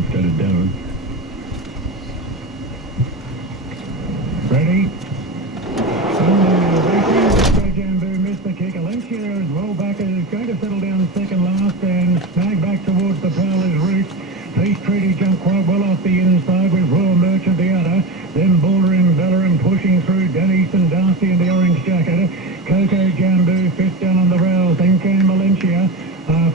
let's go to Darren. Ready? Jambu missed the kick. Alencia is well back and is going to settle down second last and snag back towards the Prowler's roots. Peace Treaty jumped quite well off the inside with Royal Merchant the other. Then Bullring, Bellerin pushing through Dennis and Darcy in the orange jacket. Coco Jambu fifth down on the rails. Then came Valencia.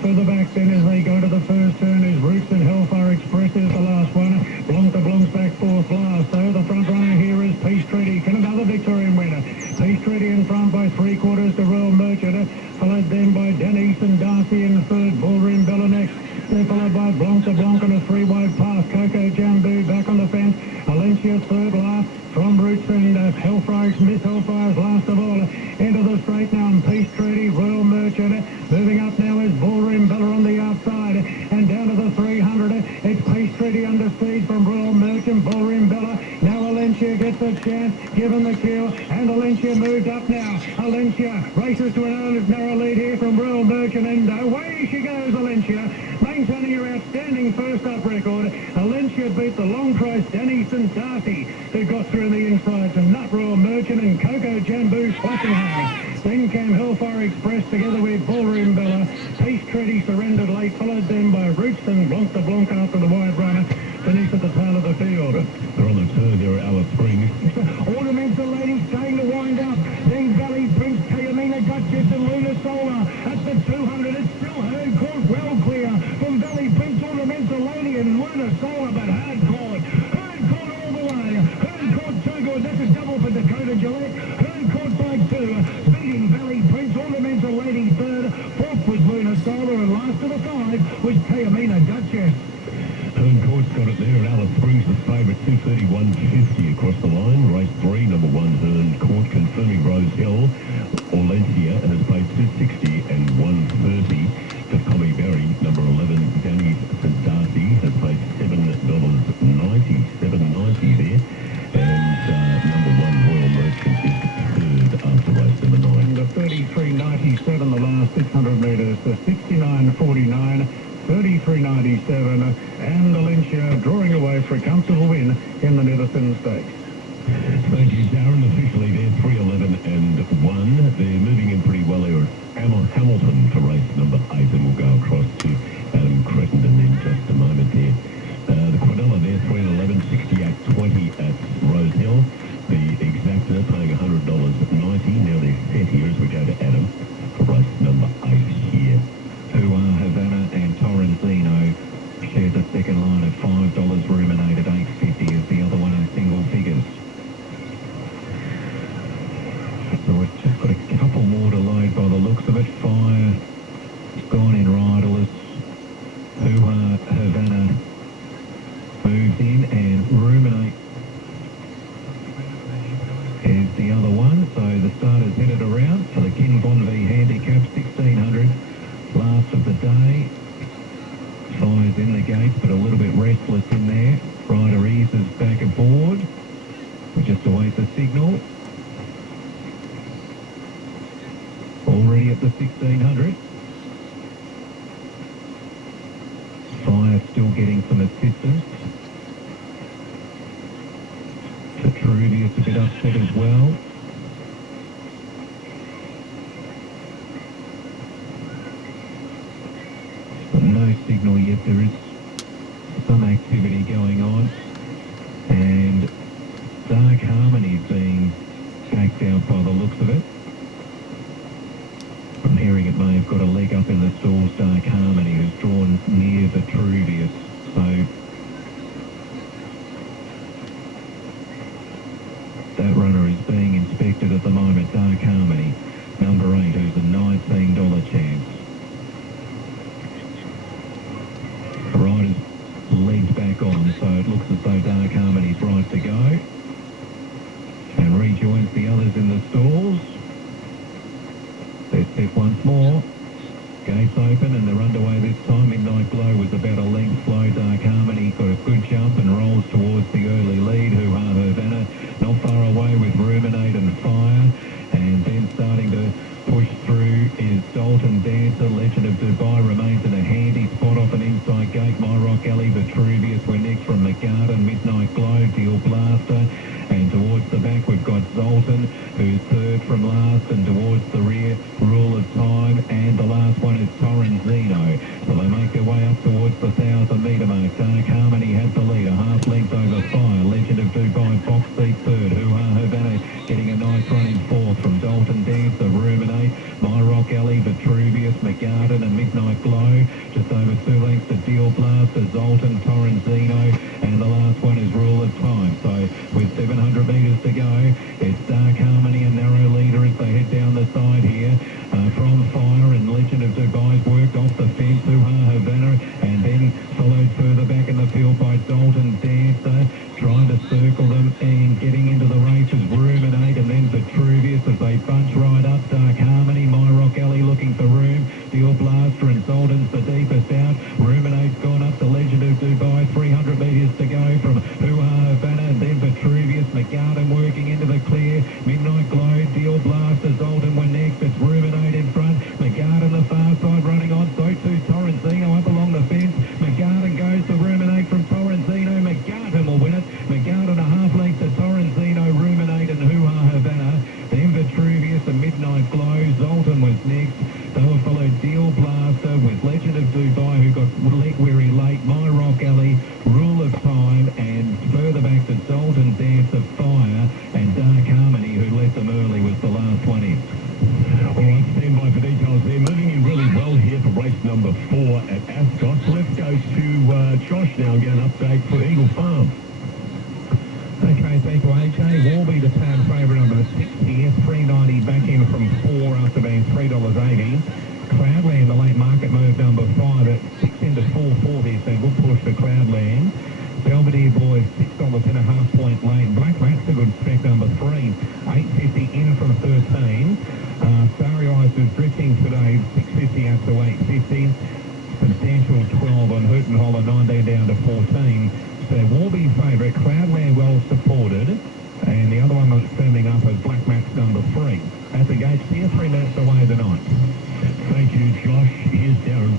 Further back then as they go to the first turn is Roots and Hellfire Express is the last one. Blanc de Blanc's back fourth last. So the front runner here is Peace Treaty. Can another Victorian winner. Peace Treaty in front by 3/4 to Royal Merchant. Followed then by Dennis and Darcy in third. Bullring, Bella next. They're followed by Blanc de Blanc on a three-wide pass. Coco Jambu back on the fence. Alencia third last. From Roots and Hellfire, Miss Hellfire's last of all. Into the straight now and Peace Treaty, Royal Merchant. Moving up now is Bullring, Bella on the outside. And down to the 300. It's Peace Treaty under siege from Royal Merchant, Bullring, Bella. Now Alencia gets a chance, given the kill. And Alencia moved up now. Alencia races to an narrow lead here from Royal Merchant. And away she goes, Alencia. Maintaining her outstanding first-up record. Alencia beat the long-priced Dennis and Darcy, who got through the inside to Nut Royal Merchant and Coco Jambu splashing home. Then came Hellfire Express together with Bullring Bella. Peace Treaty surrendered late, followed then by Roots and Blanc de Blanc after the wide runner. Finish at the tail of the field. They're on the turn there at Alice Springs. Ornamental Lady staying to wind up. Then Valley Prince, Kayamina Duchess and Luna Solar. At the 200, it's still hard caught well clear from Valley Prince, Ornamental Lady and Luna Solar, but hard caught. Hard caught all the way. Hard caught too good. That's a double for Dakota Gillette. Hard caught by two. Speeding Valley Prince, Ornamental Lady third. Fourth was Luna Solar and last of the five was Kayamina Duchess. Hern Court's got it there at Alice Springs, the favourite, 231.50 across the line. Race 3, number 1, Hern Court, confirming Rose Hill. Orlencia has paid 260 and 130 to Tommy Berry. Number 11, Danny St. Darcy, has paid $7.90, $7.90 there. And number 1, Royal Merchant, is third after race number 9. The 33.97, the last 600 metres, the 69.49. 33.97, and Alencia drawing away for a comfortable win in the Netherton Stakes. Thank you, Darren. Officially there, 3:11 and 1. They're moving in pretty well here at Hamilton for race number 8, and we'll go across to Adam Crittenden in just a moment there. The Quinella there, 3:11, 68.20 at Rose Hill. The exactor paying $100.90. Now they're set here as we go to Adam for race number 8 here. Who are Havana and Torrenzino share the second line at $5. Ruminate at $8.50 is the other one in single figures. So we've just got a couple more to load by the looks of it. Fire has gone in riderless. Who are Havana moves in and Ruminate is the other one. So the starters headed around for the Kin Von V handicap 1600. Last of the day. Fire's in the gates, but a little bit restless in there. Rider eases back aboard. We just await the signal. Already at the 1600. Fire still getting some assistance. Vitruvius a bit upset as well. No signal yet. There is some activity going on, and Dark Harmony is being backed out by the looks of it. I'm hearing it may have got a leg up in the stalls. Dark Harmony has drawn near Vitruvius, so that runner is being inspected at the moment. Dark Harmony, number 8, who's a $19 chance. Rider's legs back on, so it looks as though Dark Harmony's right to go. And rejoins the others in the stalls. They're set once more. Gates open and they're underway this time. Midnight Glow was about a length slow. Dark Harmony got a good jump and rolls towards the early lead. Who are Havana? Not far away with Ruminate and Fire. And then starting to push through is Dalton Dancer. Legend of Dubai remains in a handy spot off an inside gate. My Rock Alley, but Vitruvius. We're next from the Garden, Midnight Glow, Deal Blaster. And towards the back, we've got Zoltan, who's third from last, and towards the rear, Rule of Time, and the last one is Torrenzino. So they make their way up towards the 1,000-metre mark. Dark Harmony has the lead, a half length over Fire. Legend of Dubai, Fox Seat third. Hoo-Ha Havana getting a nice run in fourth from Dalton Dance, the Ruminate, My Rock Alley, Vitruvius, McGarden and Midnight Glow. Just over 2 lengths to Deal Blaster, Zoltan, Torrenzino, and the last one is Rule of Time. So with 700 metres to go, it's Dark Harmony, a narrow leader as they head down the side here. From Fire and Legend of Dubai's worked off the fence, Hoo-Ha Havana, and then followed further back in the field by Dalton Dancer, trying to circle them and getting into the race is Ruminate, and then Vitruvius as they bunch right up. Dark Harmony, My Rock Alley looking for room, Deal Blaster and Zoltan's the deepest out. Ruminate's gone up to Legend of Dubai, 300 metres to go from Hoo-Ha Havana, and then Vitruvius, McGarden working into the clear, Midnight Glow, Deal Blaster, Zoltan were next, it's Ruminate in front, McGarden the far side running on, so too Torrenzino up along the fence, McGarden goes to Ruminate from Torrenzino, McGarden will win it, McGarden a half length to Torrenzino, Ruminate and Hoo-Ha Havana, then Vitruvius and Midnight Glow, Zoltan was next, they were followed Deal Blaster with Legend of Dubai, who got leg weary late, My Rock Alley, Rule of Time, and further back to Zoltan Dance of Fire, and Dark Harmony, who led them early, was the last one in. All right, stand by for details there. Moving in really well here for race number 4 at Ascot. So let's go to Josh now and get an update for Eagle Farm. Okay, thank you, AJ. Warby, the town favourite number 6 here, $3.90 back in from 4 after being $3.80. Cloudland, the late market move number 5 at 6 into 4.40, so good push for Cloudland. Belvedere Boys, $6 and a half point lane. Black Rat's a good spec number 3, $8.50 in from 13. Starry Eyes is drifting today, $6.50 out to $8.50. Substantial 12 on Hoot and Holler, 19 down to 14. So Warby favourite, Cloudland well supported, and the other one that's firming up is Black Match number 3. At the gates here, 3 minutes away the ninth. Thank you, Josh. Here's Darren.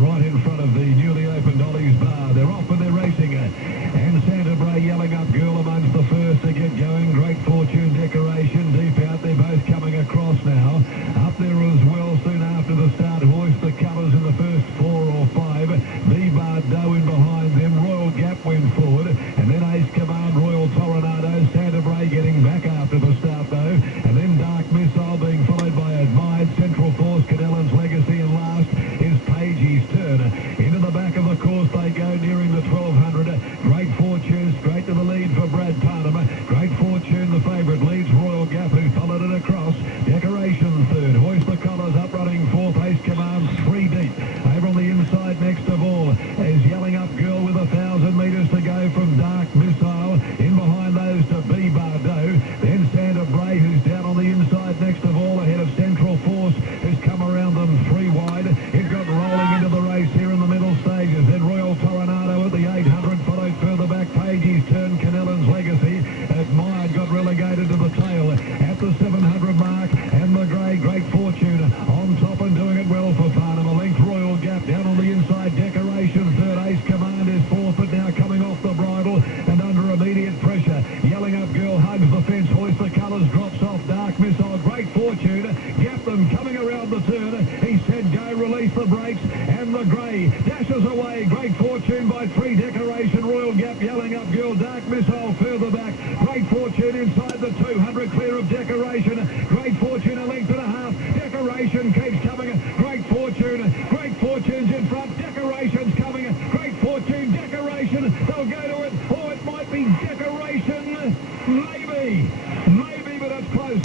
Right in front of the newly opened Ollie's Bar. They're off and they're racing. And Santa Bray yelling up Girl amongst the first to get going. Great Fortune, Decoration, deep out. They're both coming across now. Up there as well soon after the start. Hoist the colours in the first 4 or 5. V-Bar Doe in behind them. Royal Gap went forward. And then Ace Command, Royal Tornado. Santa Bray getting back after the start though. And then Dark Missile being followed by Admired, Central Force, Canellan's Legacy, and last is Pagey's Turn. Into the back of the course they go, nearing the 1200. Great Fortune straight to the lead for Brad Parnham. Great Fortune, the favourite, leads Royal Gap, who followed it across. Decoration third. Hoist the Collars up running fourth. Ace Command 3 deep. Over on the inside next of all is Yelling Up Girl with 1,000 metres to go from Dark Missile. In behind those to B Bardo. Then Santa Bray, who's down on the inside next of all, ahead of Central Force, who's come around them 3 wide. It got rolling into the race here in the middle stages. Then Royal Tornado at the 800, followed further back Pagey's Turn, Canellan's Legacy. Admired got relegated to the tail at the 700 mark, and the grey Great Fortune on top and doing it well for Parnham. A length Royal Gap down on the inside. Decoration third. Ace Command is fourth, but now coming off the bridle and under immediate pressure. Yelling Up Girl hugs the fence. Hoist the colours, drops off Dark Missile. Great Fortune Gap them coming around the turn. He said go, release the brakes, and the grey dashes away. Great Fortune by 3. Decoration, Royal Gap, Yelling Up Girl, Dark Missile further back. Great Fortune inside the 200, clear of Decoration. Great Fortune a length and a half. Decoration keeps coming. Great Fortune's in front. Decoration's coming. Great Fortune, Decoration. They'll go to it. Oh, it might be Decoration. Maybe, but it's close.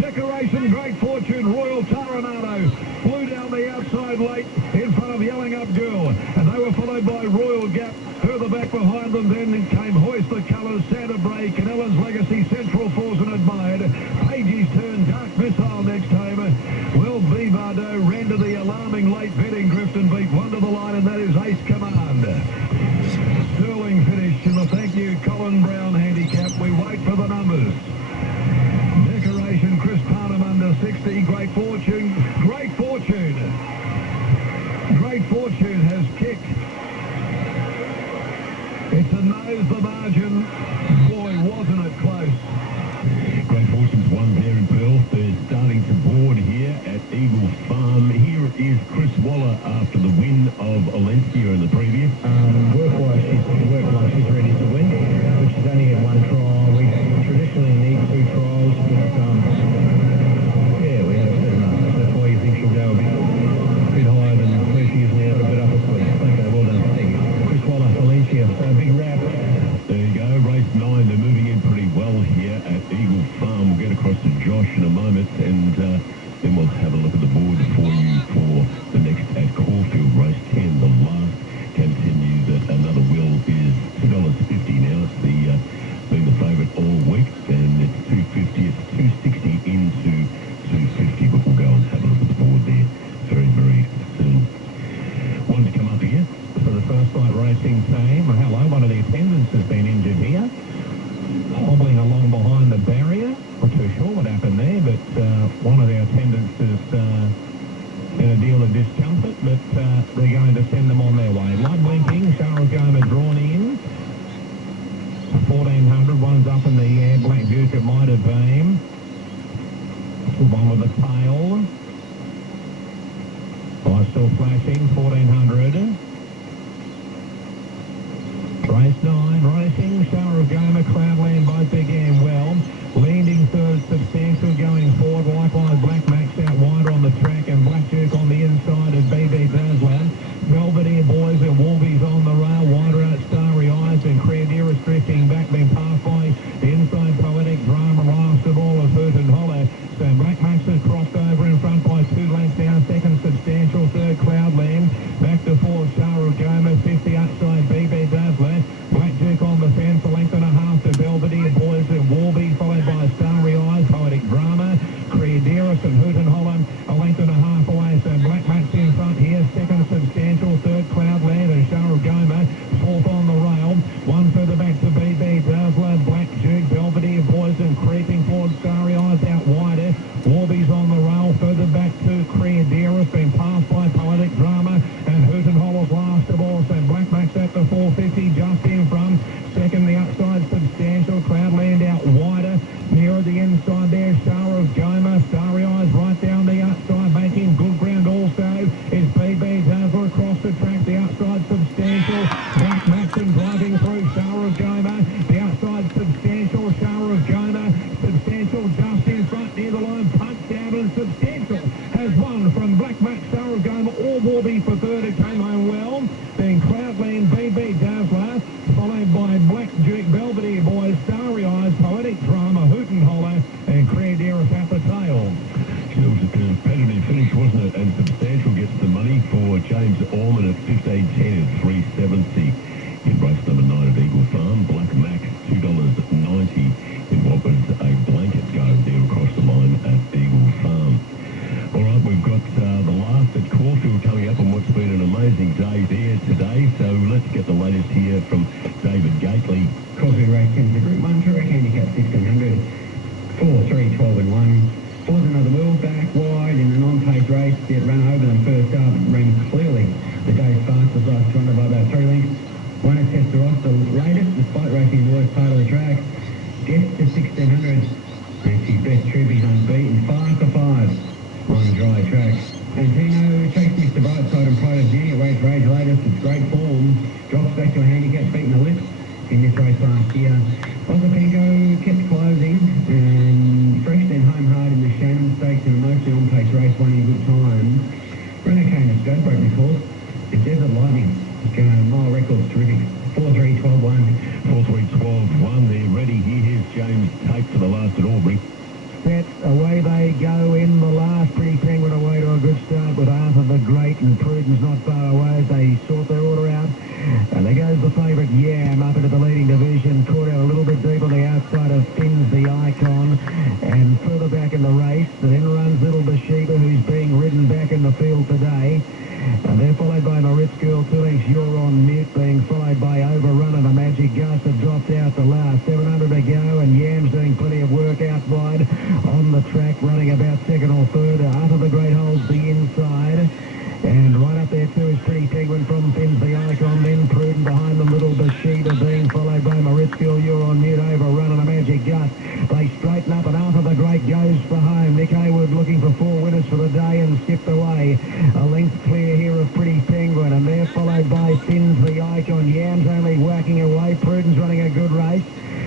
Decoration, Great Fortune, Royal Tornado flew down the outside late in front of Yelling Up Girl, and they were followed by Royal Gap. Further back behind them then came Hoist the Colours, Santa Bray, Canellan's Legacy, Central Force and Admired. Pagey's Turn, Dark Missile next home. Well, B Bardo ran to the alarming late betting drift and beat one to the line, and that is Ace Command. Sterling finish in the thank you Colin Brown handicap. We wait for the numbers. Decoration, Chris Parnham under 60. Great Fortune has kicked goes the margin. Boy, wasn't it close. Great Fortunes won there in Perth. They're starting to board here at Eagle Farm. Here is Chris Waller after the win of Valencia in the previous. Work-wise, she's ready to win, but she's only had one trial. We traditionally need 2 trials, but yeah, we had a bit enough. That's why you think she'll go a bit higher than where she is now, a bit up her sleeve. Okay, well done. Thank you. Chris Waller, Valencia, so a big wrap. There you go, race 9. They're moving in pretty well here at Eagle Farm. We'll get across to Josh in a moment, and then we'll have a look at the board for you for the next at Caulfield, race 10. The last continues at another will is $2.50 now. It's been the favourite all week, and it's $2.50. It's $2.60 into $2.50, but we'll go and have a look at the board there very, very soon. One to come up here. For the First Light Racing team, hello, one of the attendants has been injured here. Hobbling along behind the barrier. Not too sure what happened there, but one of the attendants is in a deal of discomfort, but they're going to send them on their way. Light blinking, Charles Goma drawn in. 1400, one's up in the air, Black Duke it might have been. One with the tail. Light still flashing, 1400. Race 9, racing, Shower of Goma, Cloudland, both began well. Leading third, Substantial going forward. Likewise, Black Max out wider on the track, and Black Jerk on the inside of BB Dazzler. Belvedere Boys and Wolbies on the rail, wider out Starry Eyes, and Creaderis drifting back, being passed by the inside Poetic Drama, last of all of Hoot and Holler. So Black Max has crossed over in front by 2 lengths down, second Substantial, third Cloudland, back to fourth Shower of Goma, 50 outside BB Dazzler. Black Jerk on the fence, a length and a half to Belvedere Boys and Wolby, followed by Starry Eyes, Poetic Drama, Creaderis and Hoot and Holler, a length and a half away. So Black Max in front here, second Substantial, third Cloudland, and Shower of Goma, fourth on the rail. One further back to BB Dazzler, Black Jerk, Belvedere Boys and creeping forward, Starry Eyes out wider. Warby's on the rail, further back to Creaderis, been passed by Poetic Drama, and Hoot and Holler's last of all. So Black Max at the 450, just in front. Second, the outside Substantial, Cloudland out wider. Nearer the inside there, Shower of Goma, Starry Eyes right down the outside, making good ground also is BB Dazzler across the track, the outside Substantial, Black Maxon driving through, Shower of Goma, the outside Substantial, Shower of Goma, Substantial just in front near the line, punched out, and Substantial has won from Black Max, Shower of Goma, or Warby for third, it came home well. Then Cloudland, BB Dazzler, followed by Black Jerk, Belvedere Boys, Starry Eyes, Poetic Drama, Hoot and Holler, and Creaderis at the tail. It was a competitive finish, wasn't it? And Substantial gets the money for James Orman at 15.10 at 3.70 in race number 9 at Eagle Farm. Black Max $2.90 in what was a blanket go there across the line at Eagle Farm. All right, we've got the last at Caulfield coming up on what's been an amazing day there today. So let's get the latest here from David Gately. Caulfield race 10 to Group 1, correct handicap 1600, 4, 3, 12 and 1. Four's another wheel, back wide in a non-pace race. It ran over them first up, ran clearly the day's fastest, last 200 by about 3 lengths. One at Testeros, the latest, despite racing the worst part of the track. Gets to 1600, and she's best trip, he's unbeaten, 5 for 5 on a dry track. Antino chased Mr. Brightside and Protege at Race Rage latest. It's great form, drops back to a handicap, beating the lips in this race last year. Osapinko kept closing, and Fresh then home hard in the Shannon Stakes in a mostly on-pace race, won in good time. Renault Kane has straight broke this horse. It's Desert Lightning. Mile record's terrific. 4-3-12-1. 4-3-12-1. They're ready here. Here's James Tate for the last at Albury. Set, away they go in the last. Pretty Penguin away to a good start with Arthur the Great, and Prudence not far away as they sort their order out. And there goes the favourite Yam up into the leading division, caught out a little bit deep on the outside of Finn's the Icon, and further back in the race, then runs Little Bathsheba, who's being ridden back in the field today. And they're followed by Maritz Girl, 2 lengths, You're on Mute, being followed by Overrun and a Magic Gust have dropped out the last. 700 to go, and Yam's doing plenty of work out wide on the track, running about second or third. Arthur the Great holds the inside. And right up there too is Pretty Penguin from Finn's the Icon, then Prudent behind them, Little Bathsheba being followed by line, and they're followed by Fins the Icon. Yam's only whacking away. Prudence running a good race.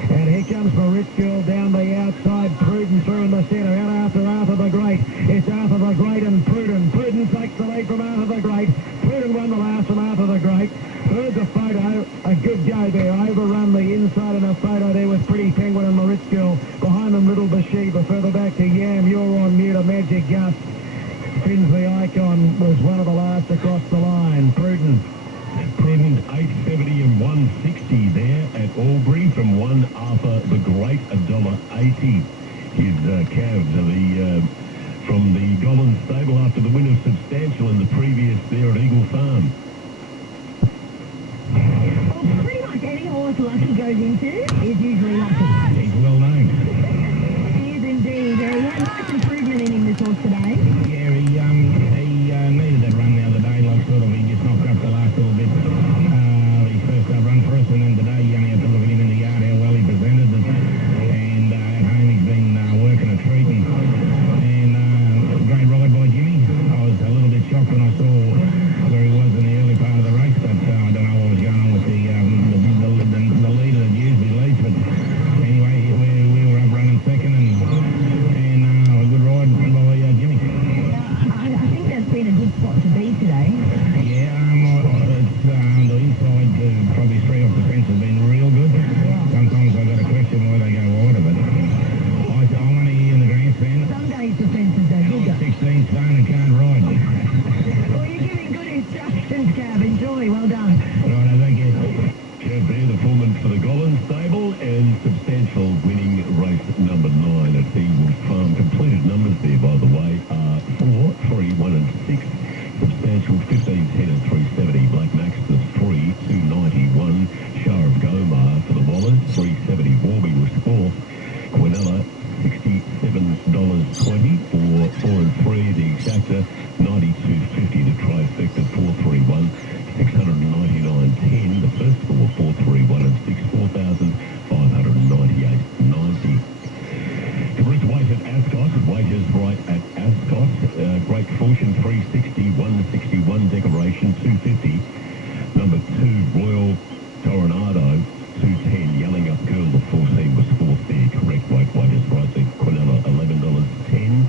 And here comes Maritz Girl down the outside. Prudence through in the centre. Out after Arthur the Great. It's Arthur the Great and Prudence. Prudence takes the lead from Arthur the Great. Prudence won the last from Arthur the Great. Third the photo. A good go there. Overrun the inside in a photo there with Pretty Penguin and Maritz Girl. Behind them, Little Bathsheba. Further back to Yam. You're on mute. A Magic Gust. Fins the Icon was one of the last across the line. Prudence 870 and 160 there at Albury from one Arthur the Great, $1.80. His calves are from the Gollin stable after the win of Substantial in the previous there at Eagle Farm. Well, pretty much any horse Lucky goes into is usually lucky. He's well known. He is indeed. He had nice improvement in him, this horse today. Yeah, he needed that run the other day, like sort of he just knocked up the last little bit. His first run for us, and then today you only have to look at him in the yard, how well he presented. And at home he's been working a treat. And great ride by Jimmy. I was a little bit shocked when I saw where he was in the early part of the race, but I don't know what was going on with the leader that usually leads. But anyway, we were up running second, and a good ride by Jimmy. I think that's been a good spot to be today. Yeah, it's the inside, probably three off the fence has been real good. Sometimes I've got a question why they go wider, but I want to hear in the grandstand. Some days the fences are bigger. 16 stone and can't ride. Well, you're giving good instructions, Cav. Enjoy. Well done. Right, thank you. Kev there, the foreman for the Gollin stable, and Substantial winning race number 9 at Eagle Farm. Completed numbers there, by the way, are 4, 3, 1 and 6. Substantial 15's head at 370. Black Max was 3, 291. Shah of Gomar for the Wallers, 370. Warby was 4th. Quinella, $67.20 for 4 and 3. The Exacta, $92.50. The Trifecta, 431. 699.10. The first four, 431 and 6, 4,598.90. Correct weight at Ascot. Weight is right at Ascot. Great Fortune 360, 161. Decoration 250. Number 2, Royal Coronado 210. Yelling Up Girl, the 14 was 4th there. Correct weight is right at Quinella, $11.10.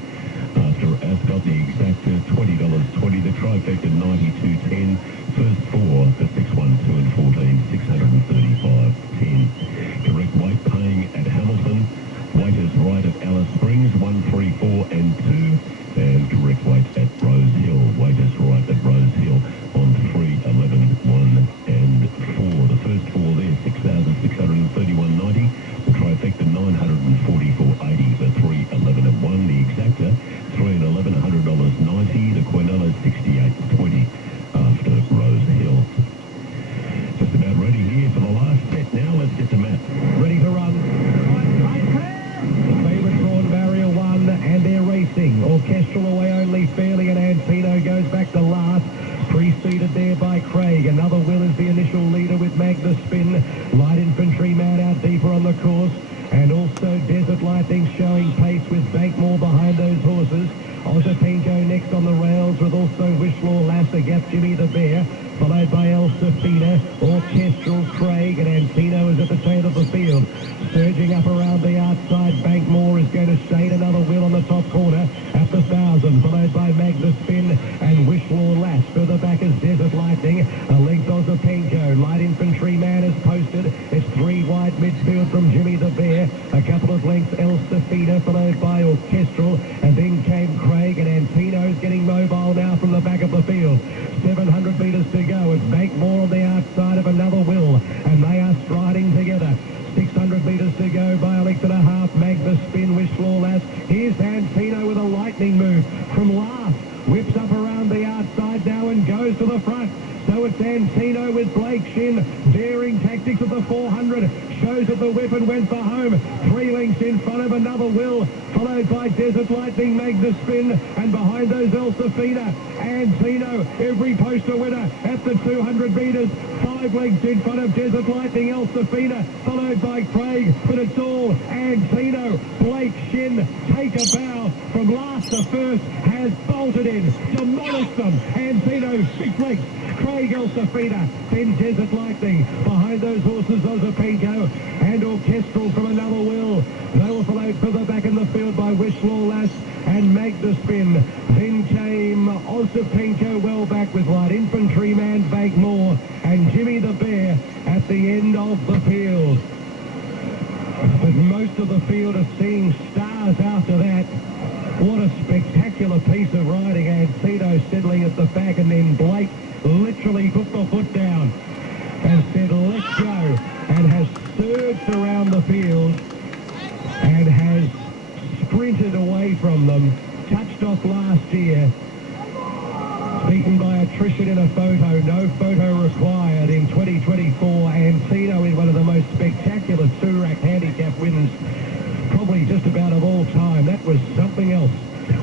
After Ascot, the Exacta $20.20. The Trifecta 92.10. First four for 6, 1, 2 and 14, 635.10. Correct weight paying at Hamilton. Weight is right at Alice Springs, 1, 3, 4 and 2. And correct weight at Rose Hill. Weight is right at Rose Hill on 3, 11, 1 and 4. The first four there, 6,631.90. The Trifecta 944.80. The 3, 11 and 1. The Exacta 3 and 11, $100.90. The Quinella 68.20 after Rose Hill. Just about ready here for the last set now. Let's get to Matt. ready to run. Favourite drawn barrier 1, and they're racing. Orchestral away only fairly, and Antino goes back to last. Preceded there by Craig. Another Will is the initial leader with Magnus Spin. Light Infantry Man out deeper on the course. And also Desert Lightning showing pace with Bankmore behind those horses. Ozapinko next on the rails with also Wishlaw Lass, a gap Jimmy the Bear, followed by El Safina, Orchestral, Craig, and Antino is at the tail of the field. Surging up around the outside, Bankmore is going to shade another Will on the top corner at the 1,000, followed by Magnus Spin and Wishlaw Lass. Further back is Desert Lightning, a length Ozapinko. Light Infantry Man is posted. It's 3 wide midfield from Jimmy the Bear. A couple of lengths El Safina, followed by Orchestral, and then came Craig, and Antino's getting mobile now from the back of the field. 700 metres to go. It's Bankmore on the outside of another Will, and they are striding together. 600 metres to go by a length and a half. Magnus Spin, Wishlaw Lass. Here's Antino with a lightning move from last. Whips up around the outside now and goes to the front. So it's Antino with Blake Shin. Daring tactics at the 400. Shows that the weapon went for home. 3 lengths in front of another Will, followed by Desert Lightning, Magnus Spin, and behind those El Safina. Antino, every poster winner at the 200 metres. 5 lengths in front of Desert Lightning, El Safina, followed by Craig, but it's all Antino. Blake Shin take a bow from last to first. has bolted in, demolished them. Antino, big legs. Craig Elsafina, then Desert Lightning. Behind those horses, Ozapenko and Orchestral from Another Will. They were followed further back in the field by Wishlaw Lass and Magnaspin. Then came Ozapenko well back with Light Infantryman, Bagmore and Jimmy the Bear at the end of the field. But most of the field are seeing stars after that. What a spectacular piece of riding. Antino settling at the back, and then Blake literally put the foot down and said, let's go, and has surged around the field and has sprinted away from them. Touched off last year. Beaten by attrition in a photo. No photo required in 2024. Antino in one of the most spectacular two-rack handicap wins probably just about of all time. That was something else.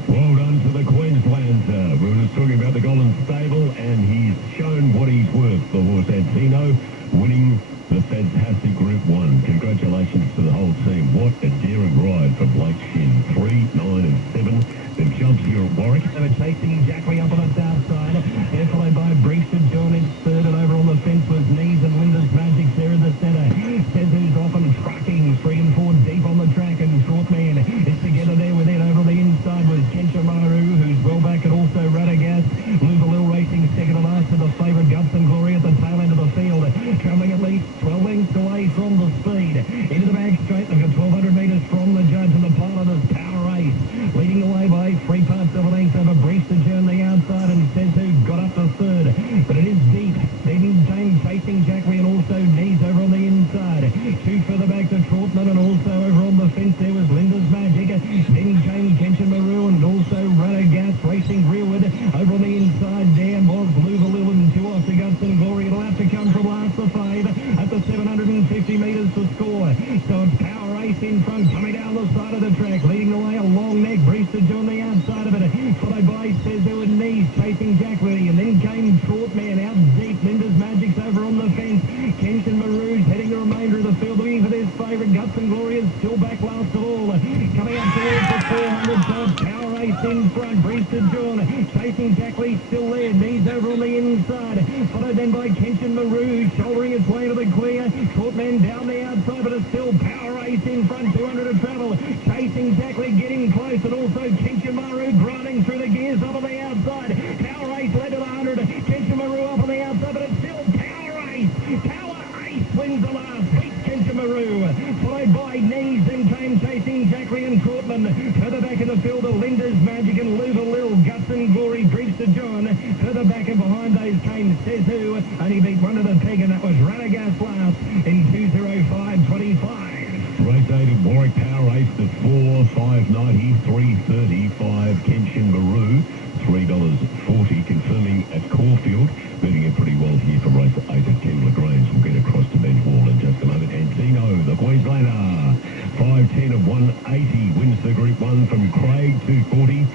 Well done to the Queenslander. We were just talking about the Golden Stable, and he's shown what he's worth. The horse Antino winning the fantastic Group 1. Congratulations to the whole team. What a daring ride for Blake Shin. 3, 9 and 7. The jumps here at Warwick. They were chasing Jackley up on the south side. They're followed by Brewster John in third, and over on the fence was Knees and Linda's Magic there in the centre. Says who's often trucking 3 and 4 deep on the track, and Shortman is together there with it. Over on the inside was Kenchamaru, who's well back, and also Radagast. Luvalil racing second and last to the favourite Guts and Glory at the tail end of the field. Travelling at least 12 lengths away from the speed. Into the bag straight. They've got 1,200 metres from the judge, and the pilot is Power Race. Leading the way by 3 parts of a length over Brewster John the outside, and says who got up to third. But it is deep. Then came chasing Jackley, and also Knees over on the inside. 2 further back to Trotman, and also over on the fence there was Linda's Magic. Then came Kenshin Maru, and also Radagast racing rearward. Over on the inside there was Luvalil, and 2 off to Guts and Glory. It'll have to come from last to 5 at the 750 metres to score. So it's Power Race in front, coming down the side of the track, leading the way a long neck. Brewster on the outside of it, followed by Sezu and Knees chasing Jackley, and then came Trotman out deep. Linda's Magic's over on the fence. Kenshin Marouge heading the remainder of the field, looking for this favourite. Guts and Glory is still back last of all. Coming up towards the 400, so it's Power Race in front. Brewster John chasing Jackley, still there. Knees over on the inside, followed then by Kenshin Marouge, shouldering its way to the clear. Trotman down the outside, but it's still Power Race in front. 200 to travel, chasing Jackley, getting close, and also Kenshin Maru grinding through the gears up on the outside. Power Race led to the 100. Kenshin Maru up on the outside, but it's still Power Race. Power Race wins the last. Beats Kenshin Maru, followed by Knees. Then came chasing Jackley and Cortland. Further back in the field are Linda's Magic and Luvalil. Guts and Glory, Brewster John. Further back and behind those came Sezu. Only beat one of the peg, and that was Radagast last in 2:05.25. Race 8 at Warwick. Power Race to 4, 5.90, 3.35. Kenshin Maru, $3.40. Confirming at Caulfield. Moving in pretty well here from race 8 at Kembla Grange. We'll get across to Bench Wall in just a moment. Antino, the Queenslander, 5.10 of 180. Wins the Group 1 from Craig, 2.40.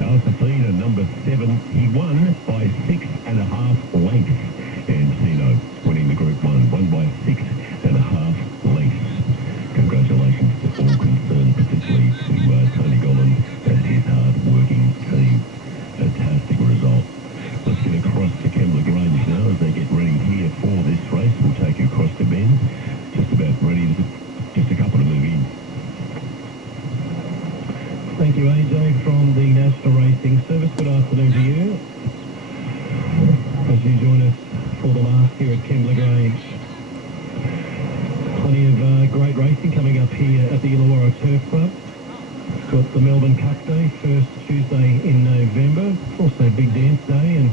Alsafina, number 7. He won by 6.5 lengths. Antino winning the Group 1. Won by 6.5 lengths. Congratulations to all concerned, particularly to Tony Gollan and his hard-working team. Fantastic result. Let's get across to Kembla Grange now as they get ready here for this race. We'll take you across to Ben's. Just about ready to just a couple to move in. Thank you, AJ, from the National Racing Service. Good afternoon to you. As you join us for the last here at Kembla Grange. Plenty of great racing coming up here at the Illawarra Turf Club. It's got the Melbourne Cup Day, first Tuesday in November. It's also Big Dance Day, and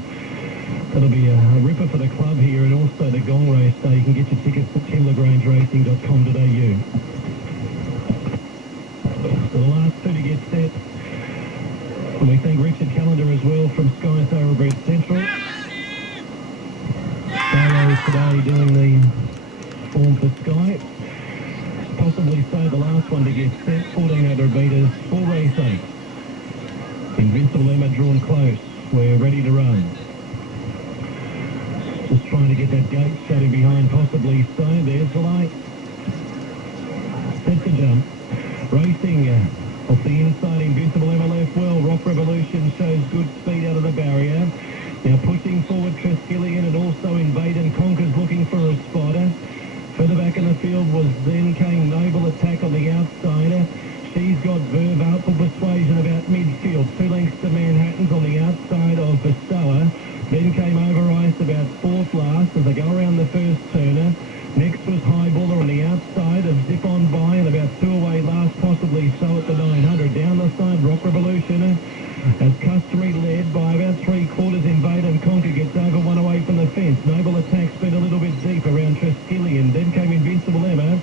that'll be a ripper for the club here, and also the Gong Race Day. You can get your tickets at kemblaGrangeracing.com.au. So the last two to get set. And we thank Richard Callender as well from Sky Thoroughbred Central. Solo today doing the form for Sky. Possibly so the last one to get set. 1,400 metres for race 8. Invincible Emma drawn close. We're ready to run. Just trying to get that gate shutting behind, possibly so. There's the light. Set to jump. Racing Off the inside, Invincible Emma left well. Rock Revolution shows good speed out of the barrier. Now pushing forward, Treskillian and also Invade and Conquer's looking for a spotter. Further back in the field was then came Noble Attack on the outside. She's got Verve Artful Persuasion about midfield. 2 lengths to Manhattan's on the outside of Bestower. Then came Over Ice about 4th last as they go around the first turner. Next was Highballer on the outside of Zip On By and about 2 away last, possibly so at the 900. Down the side, Rock Revolution as customary led by about 3/4. Invade and Conquer gets over 1 away from the fence. Noble Attack's been a little bit deep around Treskillian. Then came Invincible Emma.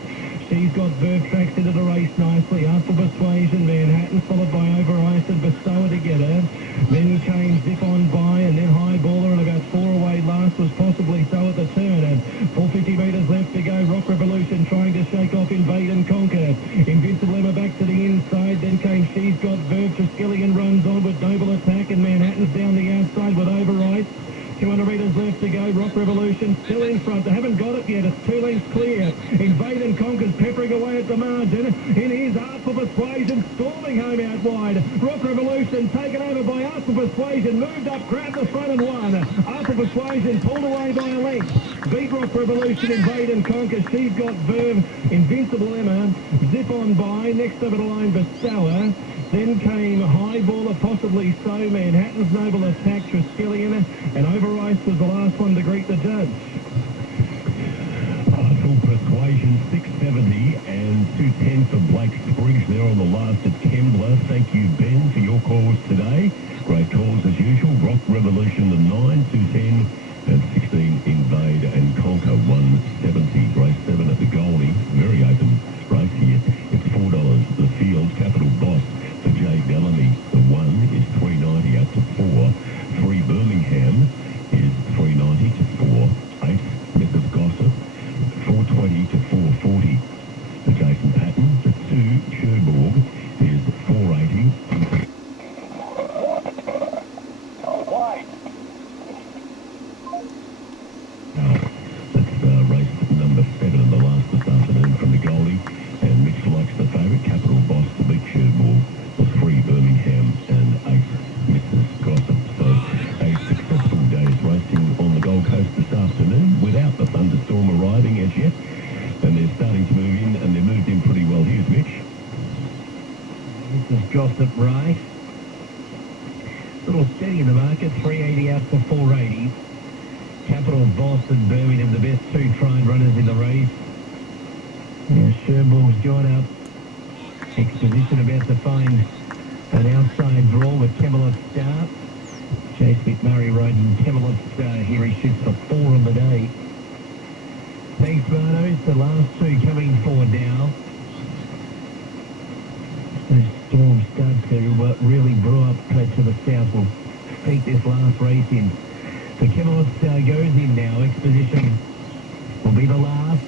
She's got Verve Tracks into the race nicely. Artful Persuasion, Manhattan, followed by Over Ice and Bestower together. Then came Zip On By and then Highballer and about 4 away last was possibly so at the turn. And 450 metres left to go. Rock Revolution trying to shake off Invade and Conquer. Invincible Emma back to the inside. Then came She's Got Verve. Treskillian runs on with Noble Attack and Manhattan's down the outside with Over Ice. 200 metres left to go. Rock Revolution still in front. They haven't got it yet. It's 2 lengths clear. Invade and Conquer's peppering away at the margin. In his Artful Persuasion, storming home out wide. Rock Revolution taken over by Artful Persuasion. Moved up, grabbed the front and won. Artful Persuasion pulled away by a length. Beat Rock Revolution, Invade and Conquer. She's Got Verve. Invincible Emma. Zip On By. Next over the line, Bestower. Then came Highballer, possibly so. Manhattan's Noble Attack, Treskillian, and Over Ice was the last one to greet the judge. Full Persuasion, 670 and 210 for Blake Spriggs there on the last at Kembla. Thank you, Ben, for your calls today. Great calls as usual. Rock Revolution, the 9, 210 and 16 Invade and Conquer, 170. Race 7 at the Goldie. Very open race here. It's $4 the field. Capital Boss for Jay Bellamy. The 1 is $3.90 up to 4. 3 Birmingham is $3.90 to 4. 8 Mrs. Gossip, $4.20 to 4.40 for Jason Patton. The 2 Cherbourg is $4.80. That's race number 7 and the last this afternoon from the Goldie. And Mitch likes the favourite, Capital Boss, to beat Cherbourg. The 3 Birmingham and 8 Mrs. Gossip. So a successful day's racing on the Gold Coast this afternoon without the thunderstorm arriving as yet. And they're starting to move in, and they've moved in pretty well. Here's Mitch. Mrs. Gossip race. Little steady in the market, 380 out to 480. Capital Boss and Birmingham, the best 2 tried runners in the race. Yeah, Cherbourg's gone up. Exposition about to find an outside draw with Camelot Star. Chase McMurray riding Camelot Star. Here he shoots for 4 on the day. Thanks, Marnos. The last 2 coming forward now. The storm starts to really brew up to the south. Will feed this last race in. The Camelot Star goes in now. Exposition will be the last.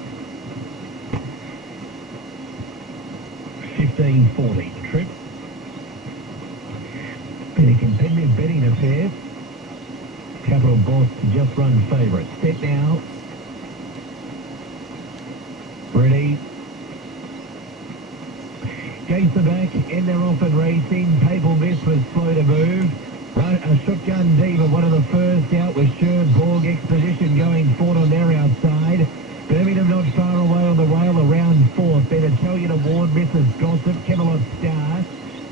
15.40 trip. Been a competitive betting affair. Capital Boss just run favourite. Step now. Ready. Gates are back and they're off and racing. Papal Miss was slow to move. A Shotgun Diva, one of the first out with Cherbourg. Exposition going forward on their outside. Birmingham not far away on the rail around 4th. Then Italian Award, Mrs. Gossip, Camelot Star.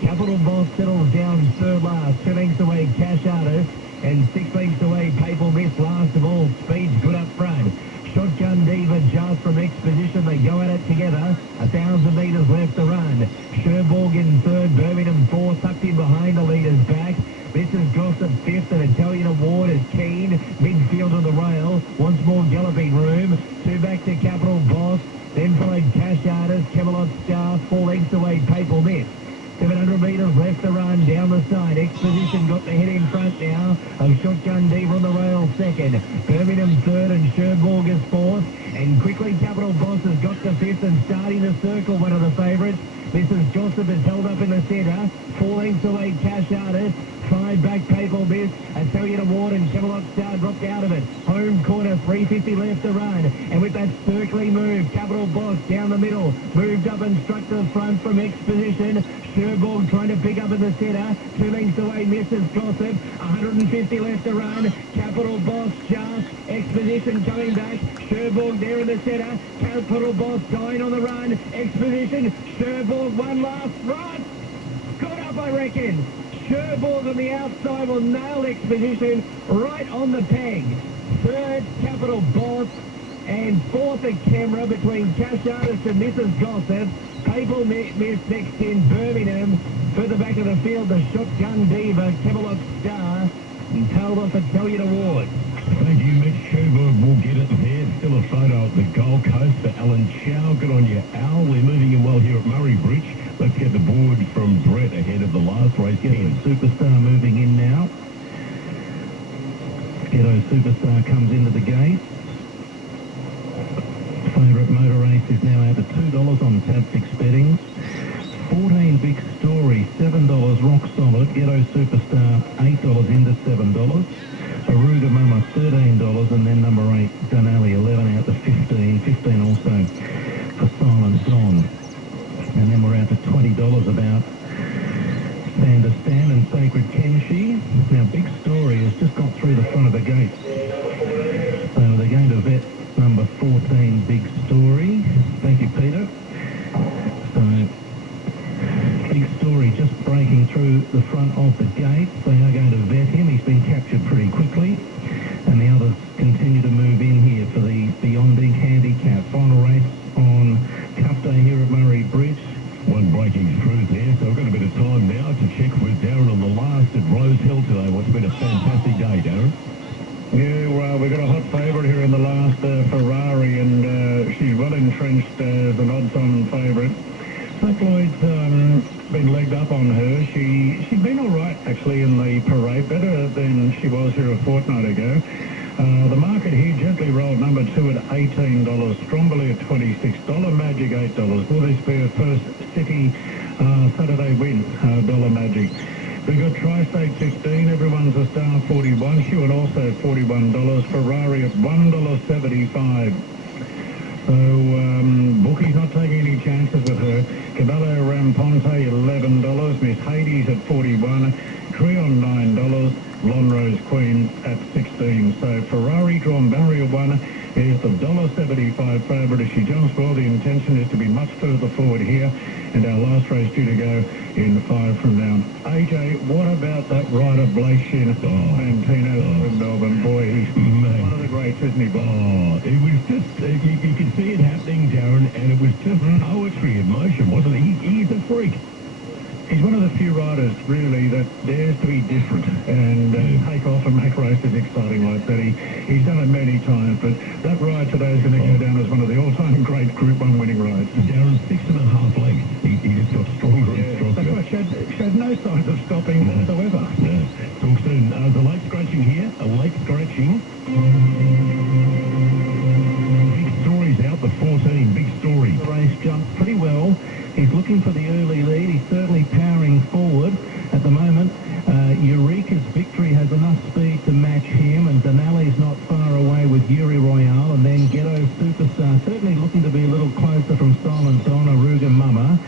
Capital Boss settles down 3rd last. 2 lengths away, Cash Artist. And 6 lengths away, Papal Miss, last of all. Speed's good up front. Shotgun Diva just from Exposition. They go at it together. 1,000 metres left to run. Cherbourg in 3rd, Birmingham 4th, tucked in behind the leaders back. Mrs. Gossip 5th, and Italian Award is keen. Midfield on the rail. Once more galloping room. 2 back to Capital Boss. Then followed Cash Artist, Camelot Star. 4 lengths away, Papal Miss. 700 metres left to run down the side. Exposition got the head in front now of Shotgun Diva on the rail 2nd. Birmingham 3rd and Cherbourg is 4th. And quickly Capital Boss has got the 5th and starting to circle one of the favourites. Mrs. Gossip is held up in the centre. 4 lengths away, Cash Artist. 5 back, Papal Miss. Italian Award and Camelot Star dropped out of it. Home corner, 350 left to run. And with that circling move, Capital Boss down the middle. Moved up and struck to the front from Exposition. Sherborg trying to pick up in the centre. 2 lengths away, misses Gossip. 150 left to run. Capital Boss just. Exposition coming back. Sherborg there in the centre. Capital Boss dying on the run. Exposition. Sherborg one last run. Got up, I reckon. Sherborg on the outside will nail Exposition right on the peg. Third, Capital Boss. And fourth, a camera between Cash Artist and Mrs. Gossip. Papal Miss next in Birmingham. Further back of the field, the Shotgun Diva, Camelot Star, and Talbot Italian Award. Thank you, Mitch. Sherborg will get it there. Still a photo of the Gold Coast for Alan Chow. Good on you, Al. We're moving in well here at Murray Bridge. Let's get the board from Brett ahead of the last race. Ghetto Superstar moving in now. Ghetto Superstar comes into the gate. Favourite motor race is now out to $2 on tab 6 bettings. 14 Big Story, $7 rock solid. Ghetto Superstar, $8 into $7. Aruga Mama, $13, and then number 8, Dunalley, 11 out to 15. 15 also for Silent Dawn. And then we're out to $20 about Sander Stan and Sacred Kenshi. Now Big Story has just got through the front of the gate. So they're going to vet number 14, Big Story. Thank you, Peter. So, Big Story just breaking through the front of the gate. They are going to vet him. He's been captured pretty quickly. And the others continue to move in here for the Beyond Ink Handicap. Final race on Cup Day here at Murray Bridge. One breaking through there, so we've got a bit of time now to check with Darren on the last at Rose Hill today. What's been a fantastic day, Darren? Yeah, well, we've got a hot favourite here in the last Ferrari, and she's well entrenched as an odds-on favourite. Cycloid's been legged up on her. She'd been all right, actually, in the parade, better than she was here a fortnight ago. The market here gently rolled number 2 at $18, Stromboli at $26, Magic $8. Will this be her first City Saturday win, Dollar Magic? We got Tri-State 15, everyone's a star 41, Hewitt also $41, Ferrari at $1.75. So, Bookie's not taking any chances with her. Cavallo Ramponte $11, Miss Hades at $41, Trion $9, Lonrose Queen at $16. So Ferrari drawn barrier 1 is the $1.75 favourite. If she jumps well, the intention is to be much further forward here, and our last race due to go in 5 from now. AJ, what about that rider Blake Shin? Antino from Melbourne. Boy, he's one of the greats, isn't he, Bob? Oh, it was just, you could see it happening, Darren, and it was just poetry in motion, wasn't it? He's a freak. He's one of the few riders, really, that dares to be different and take off and make races exciting like that. He's done it many times, but that ride today is going to go down as one of the all-time great Group 1 winning rides. Darren, 6.5 lengths. He just got stronger and stronger. That's right, showed no signs of stopping whatsoever. No. Talk soon. The late scratching here, a late scratching. Big Story's out, the 14, Big Story. The race jumped pretty well. He's looking for the early lead. He's certainly powering forward at the moment. Eureka's Victory has enough speed to match him, and Denali's not far away with Yuri Royale, and then Ghetto Superstar certainly looking to be a little closer from Silent Dawn, Aruga Mama.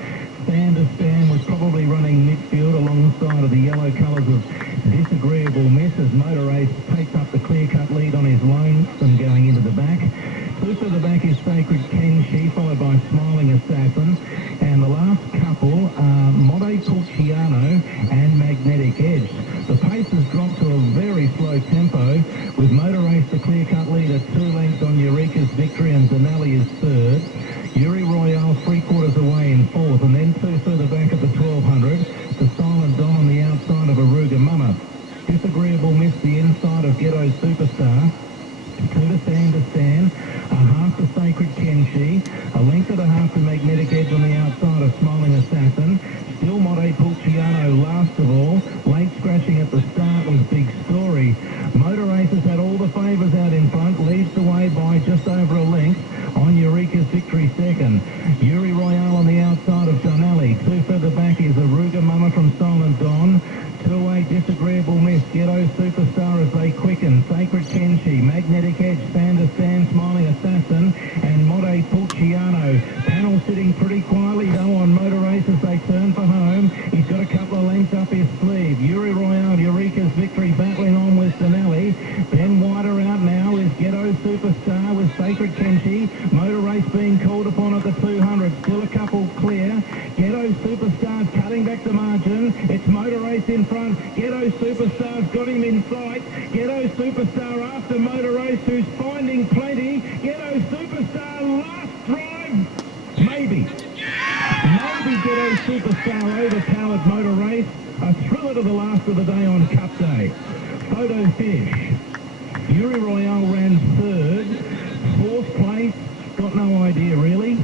Sander Stan was probably running midfield alongside of the yellow colours of Disagreeable Miss as Motor Race takes up the clear-cut lead on his lonesome going into the back. Two further back is Sacred Kenshi, followed by Smiling Assassin. And the last couple are Mode Pulciano and Magnetic Edge. The pace has dropped to a very slow tempo, with Motor Race the clear-cut lead at 2 lengths on Eureka's Victory, and Denali is third. Yuri Royale 3/4 away in fourth, and then 2 further back at the 1200 to Silent Dawn on the outside of Aruga Mama. Disagreeable Miss the inside of Ghetto Superstar. 2 to Sander Stan, a half to Sacred Kenshi, a length and a half to Magnetic Edge on the outside of Smiling Assassin. Still Mode Pulciano last of all. Late scratching at the start was Big Story. Motor Race has had all the favours out in front, leads the way by just over a length on Eureka's Victory second. Yuri Royale on the outside of Dunalley. 2 further back is Aruga Mama from Silent Dawn. 2-8 Disagreeable Miss, Ghetto Superstar as they quicken. Sacred Kenshi, Magnetic Edge, Sander Stan, Smiling Assassin, and Mode Pulciano. Panel sitting pretty quietly though on Motor Race as they turn for home. Ghetto Superstar with Sacred Kenshi. Motor Race being called upon at the 200. Still a couple clear. Ghetto Superstar's cutting back the margin. It's Motor Race in front. Ghetto Superstar's got him in sight. Ghetto Superstar after Motor Race, who's finding plenty. Ghetto Superstar last drive. Maybe Ghetto Superstar overpowered Motor Race. A thriller to the last of the day on Cup Day. Photo Fish. Yuri Royale ran third. Fourth place, got no idea really.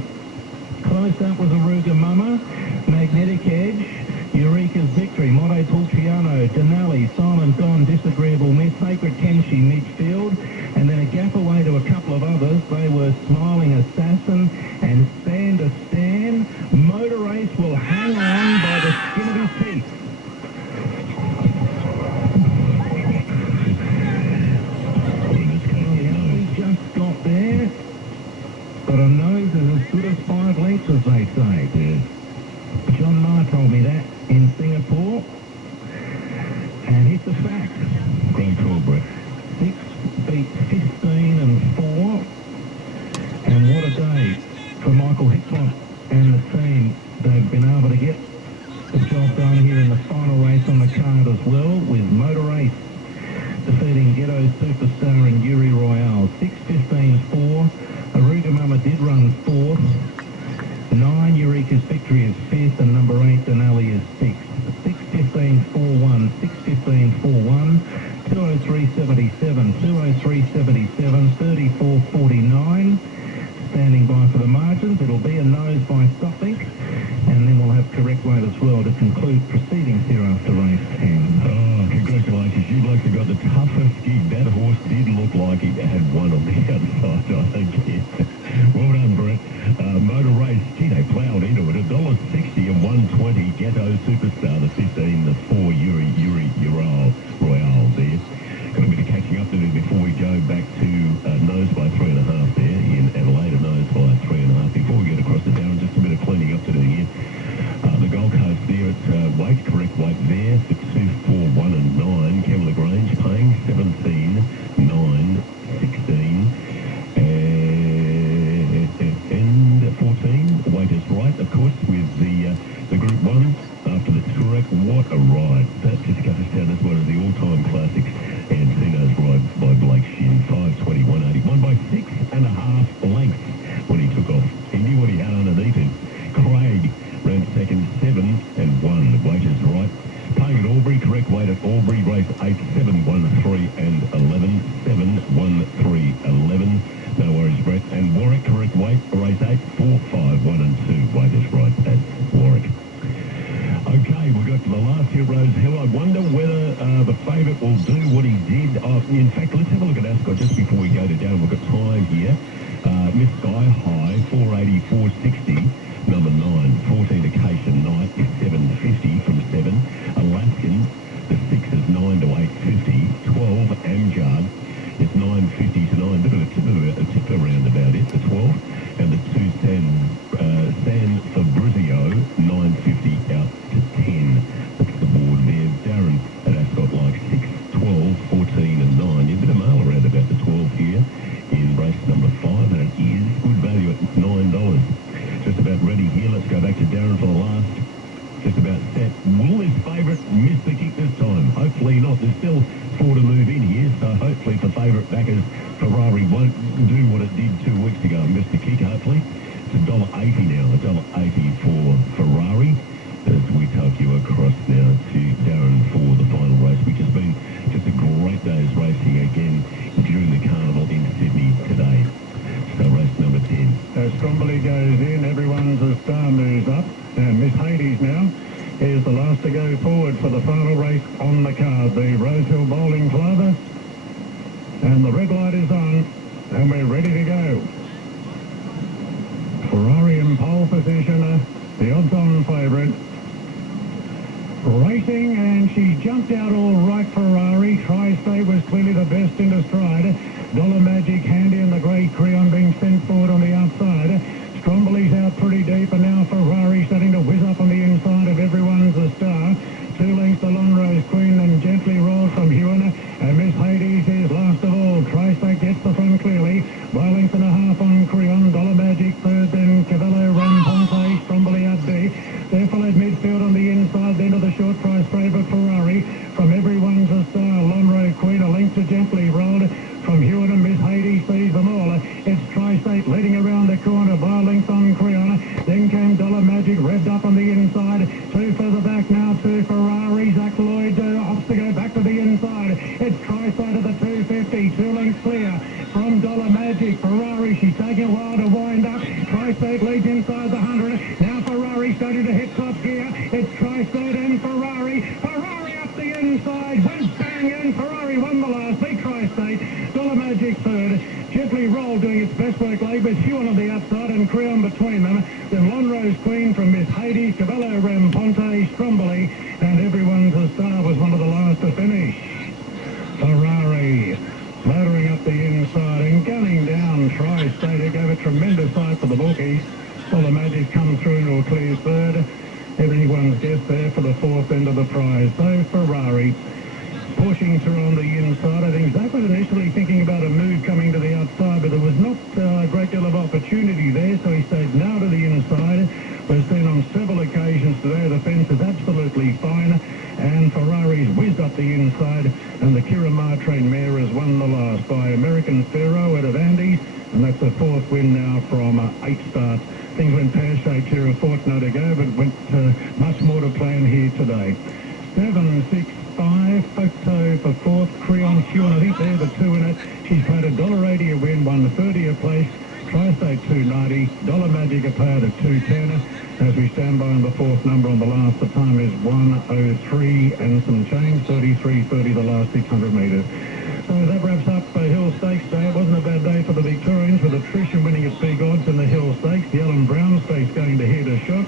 Close up was Aruga Mama. Magnetic Edge. Eureka's Victory. Moto Pulciano. Denali. Silent Don. Disagreeable Miss. Sacred Kenshi midfield. And then a gap away to a couple of others. They were Smiling Assassin and Stand a Stand. Motor Race will hang on by the skin of his teeth. Just got there, but a nose is as good as 5 lengths, as they say. Yeah. John Marr told me that in Singapore, and it's a fact. Great call, Brett. 6 beat 15 and 4, and what a day for Michael Hickman and the team. They've been able to get the job done here in the final race on the card as well, with Motor Race defeating Ghetto Superstar and Yuri Royale. 6:15.4. Aruga Mama did run 4th. 9, Eureka's Victory is 5th, and number 8, Denali is 6th. 6:15.41, 6:15.41, 203.77, 203.77, 34.49. Standing by for the margins. It'll be a nose by something, and then we'll have correct weight as well to conclude proceedings here after race 10. Oh, congratulations. You blokes have got the toughest gig. That horse did look like he had one on the outside, I guess. Well done, Brett. Motor Race, gee, they ploughed into it. $1.60 and 120. Ghetto Superstar, the 15, the 4, Yuri Royale there. Got a bit of catching up to do before we go back to nose by 3.5 there in Adelaide, a nose by 3.5. Before we get across to Darren, just a bit of cleaning up to do here. The Gold Coast there, it's weight, correct weight there for 2, 4, 1 and 9. Kevlar Grange paying 17, 9, 16 and 14. Weight is right, of course, with the Group 1 after the Turek. What a ride. That just goes down as one of the all-time classics. And Tino's ride by Blake Shin, 5:21.80. Won by 6.5 lengths when he took off. He knew what he had underneath him. Craig ran second, 7 and 1. The weight is right. Paying at Albury, correct weight at Albury, race 8, 7, 1, 3 and 11. 7, 1, 3, 11. No worries, Brett. And Warwick, correct weight, race 8, 4, 5, 1 and 2. Weight is right at Warwick. Okay, we got to the last here, Rose Hill. I wonder whether the favourite will do what he did. In fact, let's have a look at Ascot just before we go to down. We've got time here. Miss Sky High, 480, 460. Number 9, 14 Acacia Night is 750 from 7. Alaskan, the 6 is 9 to 850. 12 Amjad is 950 to 9. Bit of a tip around about it, the 12. And the 2 San Fabrizio, 950 out to 10. That's the board there. Darren at Ascot like 6, 12, 14 and 9. A bit of mail around about the 12 here in race number 5, and it is good value at $9. Just about ready here. Let's go back to Darren for the last. Just about set. Will his favourite miss the kick this time? Hopefully not. There's still 4 to move in here, so hopefully for favourite backers, Ferrari won't do what it did 2 weeks ago and miss the kick, hopefully. It's $1.80 now, $1.80 for Ferrari. As we take you across now to Darren for the final race, which has been just a great day's racing again during the carnival in Sydney today. So race number 10. As Stromboli goes in, everyone's star moves up. And Miss Hades now is the last to go forward for the final race on the card. The Rosehill Bowling Club. And the red light is on, and we're ready to go. Ferrari in pole position, the odds-on favourite. Racing, and she jumped out all right, Ferrari. Tri-State was clearly the best into stride. Dollar Magic Handy and the Great Creon being sent forward on the outside. Stromboli's out pretty deep, and now Ferrari starting to whiz up on the inside of everyone's a star. 2 lengths to Lonrose Queen and gently rolled from Hewen. And Miss Hades is last of all. Tri-State gets the front clearly. By a length and a half on Creon, Dollar Magic third, then Cavallo, Ramponte, Stromboli up deep. There followed midfield on the inside, then to the short price favourite Ferrari. From Everyone's a Star, Lonro Queen, a length to Gently Rolled. From Hewitt and Miss Hades sees them all. It's Tri-State leading around the corner by a length on Creon. Then came Dollar Magic, revved up on the inside. Two further back now to Ferrari. Zach Lloyd opts to go back to the inside. It's Tri-State at the 250, 2 lengths clear. From Dollar Magic, Ferrari, she's taking a while to wind up. Tri-State leads inside the 100. Now Ferrari starting to hit top gear. It's Tri-State and Ferrari. Ferrari up the inside, went bang in. Ferrari won the last, beat Tri-State. Dollar Magic third. Gently Roll doing its best work late, but Hewitt on the outside and Creon between them. Then Lonrose Queen from Miss Hades, Cavallo, Ramponte, Stromboli, and Everyone's a Star was one of the last to finish. Ferrari motoring up the inside and gunning down Tri-State. It gave a tremendous sight for the bookies. Dollar Magic come through into a clear third. Everyone's guess there for the fourth end of the prize. So Ferrari pushing through on the inside. I think Zach was initially thinking about a move coming to the outside, but there was not a great deal of opportunity there, so he stayed now to the inside. We've seen on several occasions today the fence is absolutely fine, and Ferrari's whizzed up the inside, and the Kira Martrain mare has won the last by American Pharaoh out of Andes, and that's the fourth win now from 8 starts. Things went pear-shaped here a fortnight ago, but went much more to plan here today. 7, 6, 5, Photo for fourth, Creon Hewitt, I think they're the two in it. She's paid $1.80 a win, $1.30 a place. Tri-State $2.90, Dollar Magic a payout of $2.10. As we stand by on the fourth number on the last, the time is 1:03 and some change, 33:30 the last 600 metres. So that wraps up the Hill Stakes Day. It wasn't a bad day for the Victorians, with attrition winning its big odds in the Hill Stakes. The Alan Brown Stakes going to head a shot.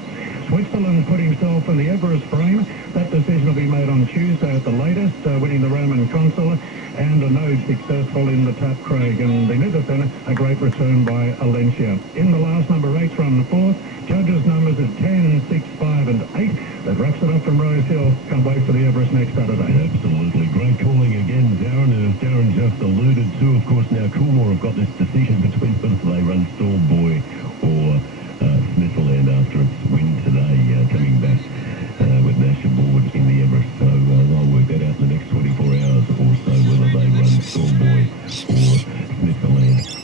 Switzerland put himself in the Everest frame. That decision will be made on Tuesday at the latest, winning the Roman Consul, and a node successful in the Tap Craig, and the Nitherton, a great return by Alencia. In the last, number 8's run fourth. Judges' numbers at 10, 6, 5 and 8. That wraps it up from Rose Hill. Can't wait for the Everest next Saturday. Absolutely. Great calling again, Darren. As Darren just alluded to, of course, now Coolmore have got this decision between whether they run Stormboy or Smithland after its win today, coming back with Nash aboard in the Everest. So they'll work that out in the next 24 hours or so, whether they run Stormboy or Smithland.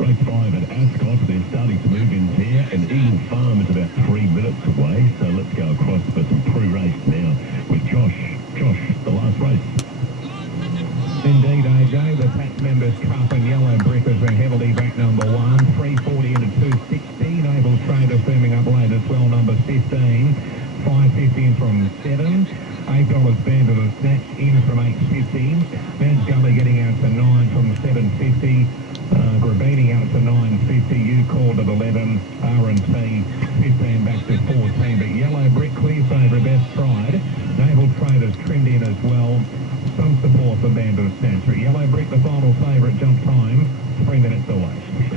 Race 5 at Ascot, they're starting to move in here, and Eden Farm is about 3 minutes away. So let's go across for some pre-race now with Josh. Josh, the last race. Indeed, AJ, the Pat Members Cup and Yellow Brick has been heavily back number 1, 340 into 260. Naval Trader firming up late as well, number 15, 550 in from 7. $8 band of the snatch in from 8.50. Man's Gully getting out to 9 from 7.50. Grabini out to 9.50. You called at 11. R&T 15 back to 14. But Yellow Brick clear favourite, Best Pride. Naval Traders trimmed in as well. Some support for Band of Snatch. Yellow Brick, the final favourite, jump time 3 minutes away.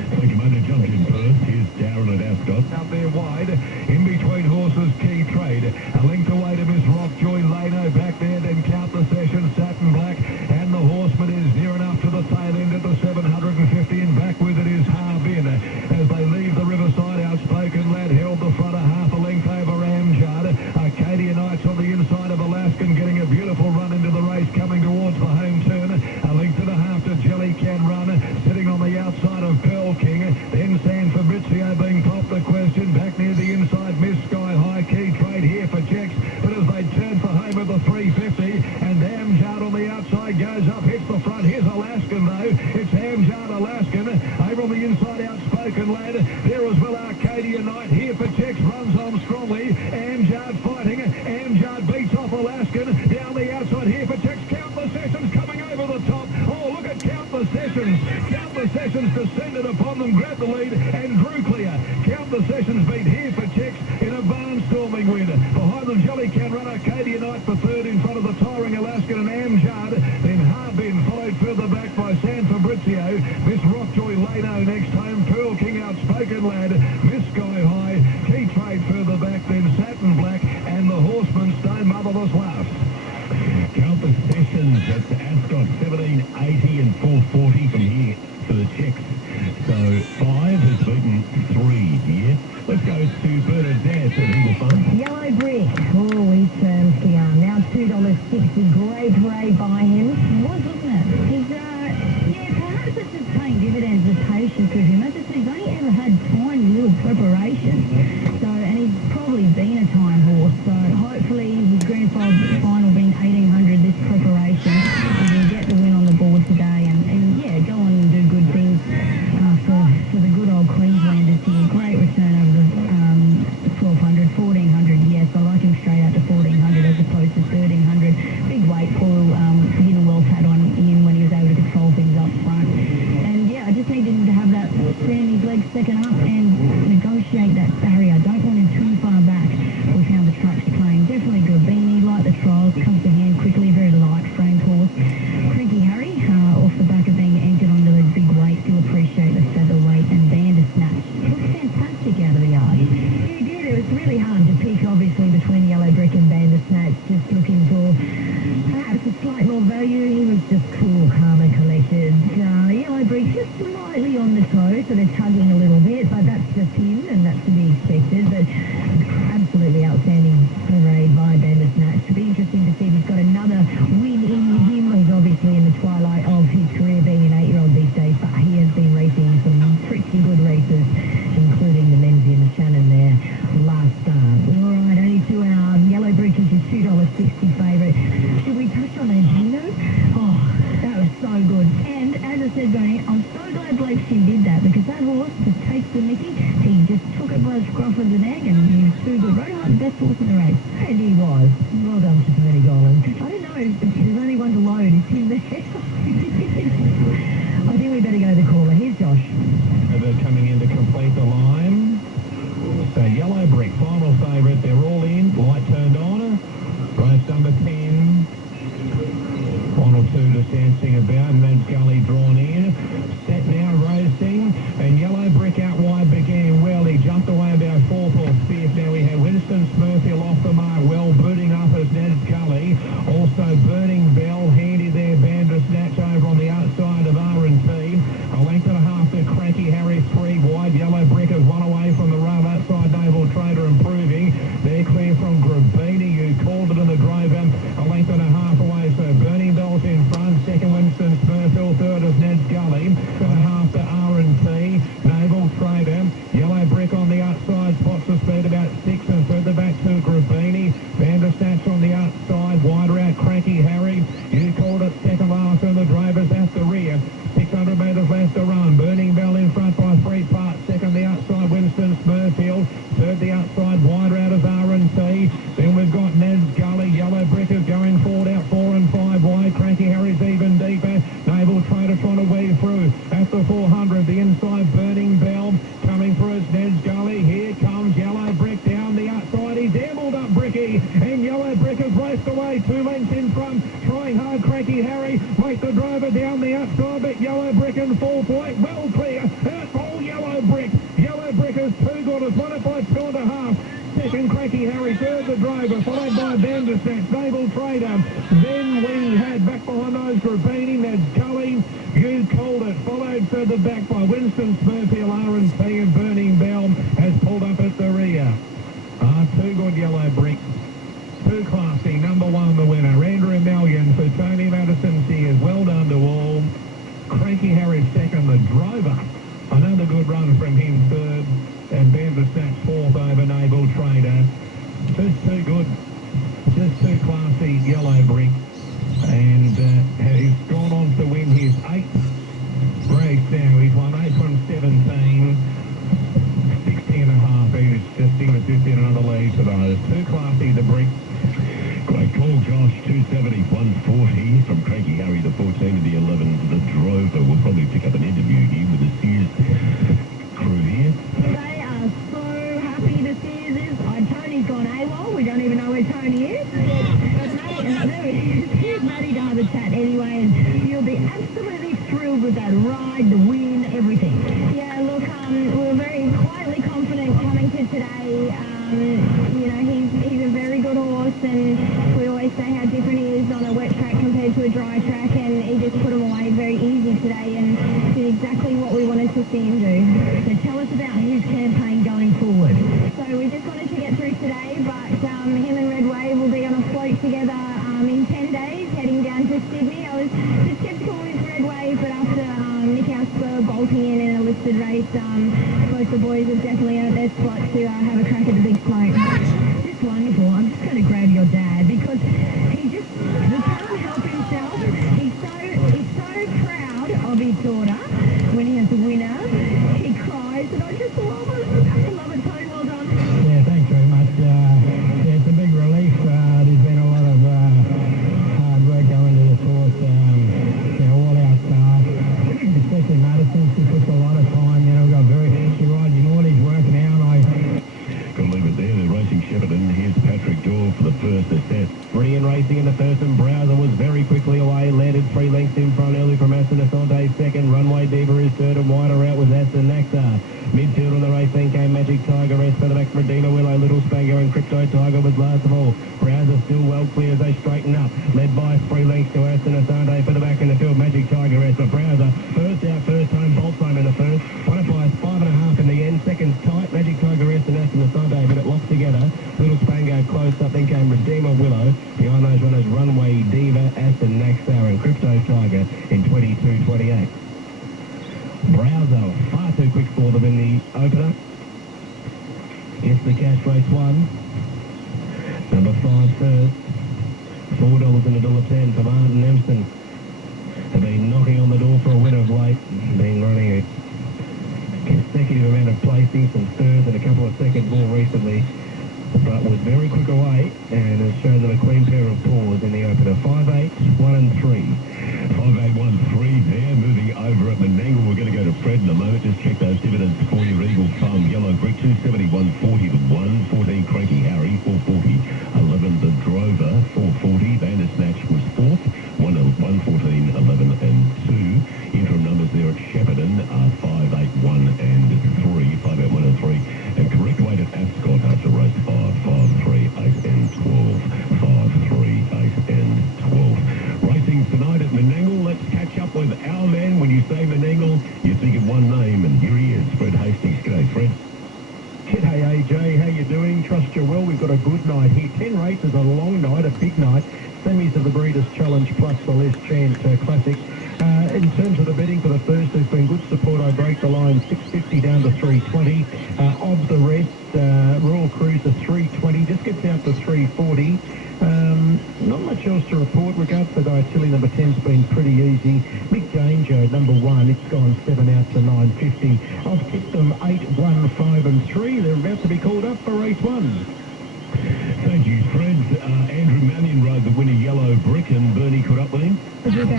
Thank you, mate. Jump in first. Here's Darren at Ascot. Out there wide, in between horses, Key Trade. A length away to Miss Rockjoy, Lano back there, then Count the Session, Satin Black, and the Horseman is near enough to the tail end at the 750, and back with it is Harbin. As they leave the Riverside, Outspoken Lad held the front a half a length over Amjad. Arcadia Knights on the inside of Alaskan, getting a beautiful run into the race, coming towards the home turn. A length and a half to Jelly Can Run, sitting on the outside of Pearl King. Then San Fabrizio being popped the question, back near the inside, Miss Sky High, Key Trade here for checks, but as they turn for home at the 350, and Amjad on the outside goes up, hits the front. Here's Alaskan though, it's Amjad Alaskan, over on the inside, Outspoken Lad, there as well Arcadia Knight, here for checks, runs on strongly, Amjad fighting, Amjad beats off Alaskan, down the outside, here for checks, Count the Sessions coming over the top, oh look at Count the Sessions, Count the Sessions descended upon them, grabbed the lead and drew clear. Count the Sessions beat here for checks in a barnstorming win. Behind them Jelly Can Run, Arcadia Knight for third in front of the tiring Alaskan and Amjad. Then Harbin followed further back by San Fabrizio. Miss Rockjoy Lano next home, Pearl King Outspoken Lad, Miss Sky High, Key Trade further back, then Satin Black and the Horseman Stone Motherless last. Count the Sessions at Ascot, 17.80 and 4.40 from here for the checks. So 5 has beaten 3 here. Let's go to Bernadette at Eagle Farm. Yellow Brick. Oh, East Terms Kian. Now $2.60. Great parade by him. Wasn't it? He's, perhaps it's just paying dividends with patience with him. As I said, he's only ever had tiny little preparation. So, and he's probably been a time horse. So hopefully his grand final being 1800 this preparation, he can get the win on the board today and go on and do good things for the good old Queenslanders here. Great return over the 1200, 1400. Yes, I like him straight out to 1400 as opposed to 1300. Big weight pull, getting well pat on in when he was able to control things up front. And I just need him to have that stand his legs second up and negotiate that barrier. Don't want him too far back. We found the trucks playing. Definitely Grabini, like the trials, comes to hand quickly, very light framed horse. Cranky Harry, off the back of being anchored onto the big weight, do appreciate the featherweight and Bandersnatch. Looked fantastic out of the yard. He did. It was really hard to pick, obviously, between Yellow Brick and Bandersnatch. Just looking for perhaps a slight more value. He was just cool, calm and collected. Yellow Brick just slightly on the toe, so they're tugging a little bit, but that's just him, and that's to be expected. But absolutely outstanding parade by Bandersnatch. It'll be interesting to see if he's got another win in him. He's obviously in the twilight of his career, being an 8-year-old these days, but he has been racing some pretty good races, including the Menzie and the Shannon there last start. All right, only 2 hours. Yellow Brick is your $2.60 favourite. Should we touch on Angino? Oh, that was so good. And as I said, Bernie, I'm so glad Blake Shin did that, because that horse just takes the mickey. He just took it by the scruff of the neck, and he was too good. Rode him like the best horse in the race. And he was. Well done to Bernie Golan. I don't know if there's only one to load. Is him there? I think we better go to the caller. Here's Josh. They're coming in to complete the line. So Yellow Brick, final favourite. They're all in. Light turned on. Race number 10. 1 or 2 just dancing about, and then Gully drawn in. Set now, racing, and Yellow Brick out wide began well. He jumped away about 4th or 5th. Now we had Winston Smurfield off the mark, well booting up as Ned's Gully. Also Burning Bell, handy there, Bandersnatch over on the outside of R&T. A length and a half to Cranky Harry, 3 wide. Yellow Brick has 1 away from the rail outside. Naval Trader improving. They're clear from Grabini, who called it in the Drover. A length and a half away, so Burning Bell's in front. Second Winston Smurfield, third is Ned's Gully. And a half to R&T. Naval Trader. Yellow Brick on the outside, spots the speed about 6, and further back to Grabini. Bandersnatch on the outside, wider out Cranky Harry. You called it second last, and the Drovers at the rear. 600 metres left to run. Burning Bell in front by 3 parts. Second the outside, Winston Smurfield. Third the outside, wider out is R&T. Then we've got Ned's Gully. Yellow Brick is going forward out 4 and 5 wide. Cranky Harry's even deeper. Naval Trader trying to weave through. At the 400, the inside Burning Bell. Coming through is Ned's Gully. Here comes Yellow Brick down the outside. He's ambled up Bricky. And Yellow Brick has raced away. 2 lengths in front. Trying hard, Cranky Harry. Make the Drover down the outside, but Yellow Brick in full flight. Well clear. That's all Yellow Brick. Yellow Brick is 2 good. It's won it by 2.5. Second, Cranky Harry. Third, the Drover. Followed by Bandersnatch. Naval Trader. Then we had back behind those Grabini. Ned's Gully. You called it. Followed further back by Winston Smurfield, R&T, and Burning Bell has pulled up at the rear. 2 good Yellow Brick. 2 classy. Number 1 the winner. Andrew Million for Tony Madison Sears. Well done to all. Cranky Harry second, the Drover. Another good run from him third, and Bandersnatch 4th over Naval Trader. Just 2 good, just 2 classy Yellow Brick, and he's gone on to win his 8th race now. He's won 8 from 17, 60 and a half. He's just in with 50 and another lead for those. 2 classy, the Brick. Great call, Josh. 270, 140 from Cranky Harry, the 14 and the 11, the Drover. We'll probably pick up an interview here with the Sears crew here. They are so happy the Sears is. Tony's gone AWOL. We don't even know where Tony is. But Matty, here's Matty to have a chat anyway, and you'll be absolutely thrilled with that ride, the win, everything. Yeah, look, we're very quietly confident coming to today. He's a very good horse, and we always say how different he is on a wet track compared to a dry track, and he just put him away very easy today and did exactly what we we wanted to see him do. So tell us about his campaign going forward. So we just wanted to get through today, but him and Red Wave will be on a float together in 10 days, heading down to Sydney. I was a bit sceptical with Red Wave, but after Nick Asper bolting in a listed race, both the boys have definitely earned their spot to have a crack at the big smoke. Just wonderful. I'm just going to grab your dad because he can't help himself. He's so proud of his daughter when he has a winner. He cries, and I just love it. I love it, Tony. Well done. Yeah, thanks very much. Yeah, it's a big relief. There's been a lot of hard work going to this horse. All our staff, especially Madison, she puts a lot of time. We've got she rides him all his work now, and Can leave it there. They're racing Shepparton. Here's Patrick Dorr for the first ascent. Ready and racing in the first, and Browser was very quickly away, landed 3 lengths in front early from Aston Asante second. Runway Diva is third, and wider out was Aston Naxar. Midfield on the race then came Magic Tiger, rest for the back Medina Willow, Little Spango and Crypto Tiger was last of all. Browser still well clear as they straighten up, led by 3 lengths to Aston Asante for the back in the field. Magic Tiger rest, but Browser first out, first home, bolts home in the first. Butterflies 5.5 in the end, second tight, Magic Tiger rest and Aston Asante, but it locked together. Little Spango close up, then came Redeemer Willow. Behind those runners, Runway Diva, Aston Naxar and Crypto Tiger in 22.28. Browser far too quick for them in the opener. Gets the cash race 1. Number 5 first. $4 and $1.10 for Martin Empson. Have been knocking on the door for a win of late. Been running a consecutive amount of placings, some thirds and a couple of seconds more recently, but was very quick away and has shown them a clean pair of paws in the opener. 5-8, 1 and 3. 5-8, 1, 3 there. Moving over at Menangle. We're going to go to Fred in a moment. Just check those dividends for you. Eagle Farm Yellow Brick 271.40 to 1. 14 Cranky Harry 440. 11 The Drover 440. Bandersnatch was 4th. 114, 11 and 2. Interim numbers there at Shepparton are 5, 8, 1 and 3. 5, 8, 1 and 3. And correct weight at Ascot after race 5, 5, 3, 8 and 12. 5, 3, 8 and 12. Racing tonight at Menangle. Let's catch up with our man. When you say Menangle, you think of one name, and here he is, Fred Hastings. G'day, Fred. G'day AJ, how you doing? Trust you well. We've got a good night here. 10 races, a long night, a big night. Semis of the Breeders' Challenge plus the Les Chant Classic. In terms of the betting for the first, there's been good support. I break the line 650 down to 320. Of the rest, Royal Cruiser 320, just gets out to 340. Not much else to report. Regards to Diatilli, number 10's been pretty easy. Big Danger, number 1, it's gone 7 out to 950. I've tipped them 8, 1, 5 and 3. They're about to be called up for race 1. Thank you, Fred. Andrew Mannion rode the winner Yellow Brick, and Bernie caught up with him. I don't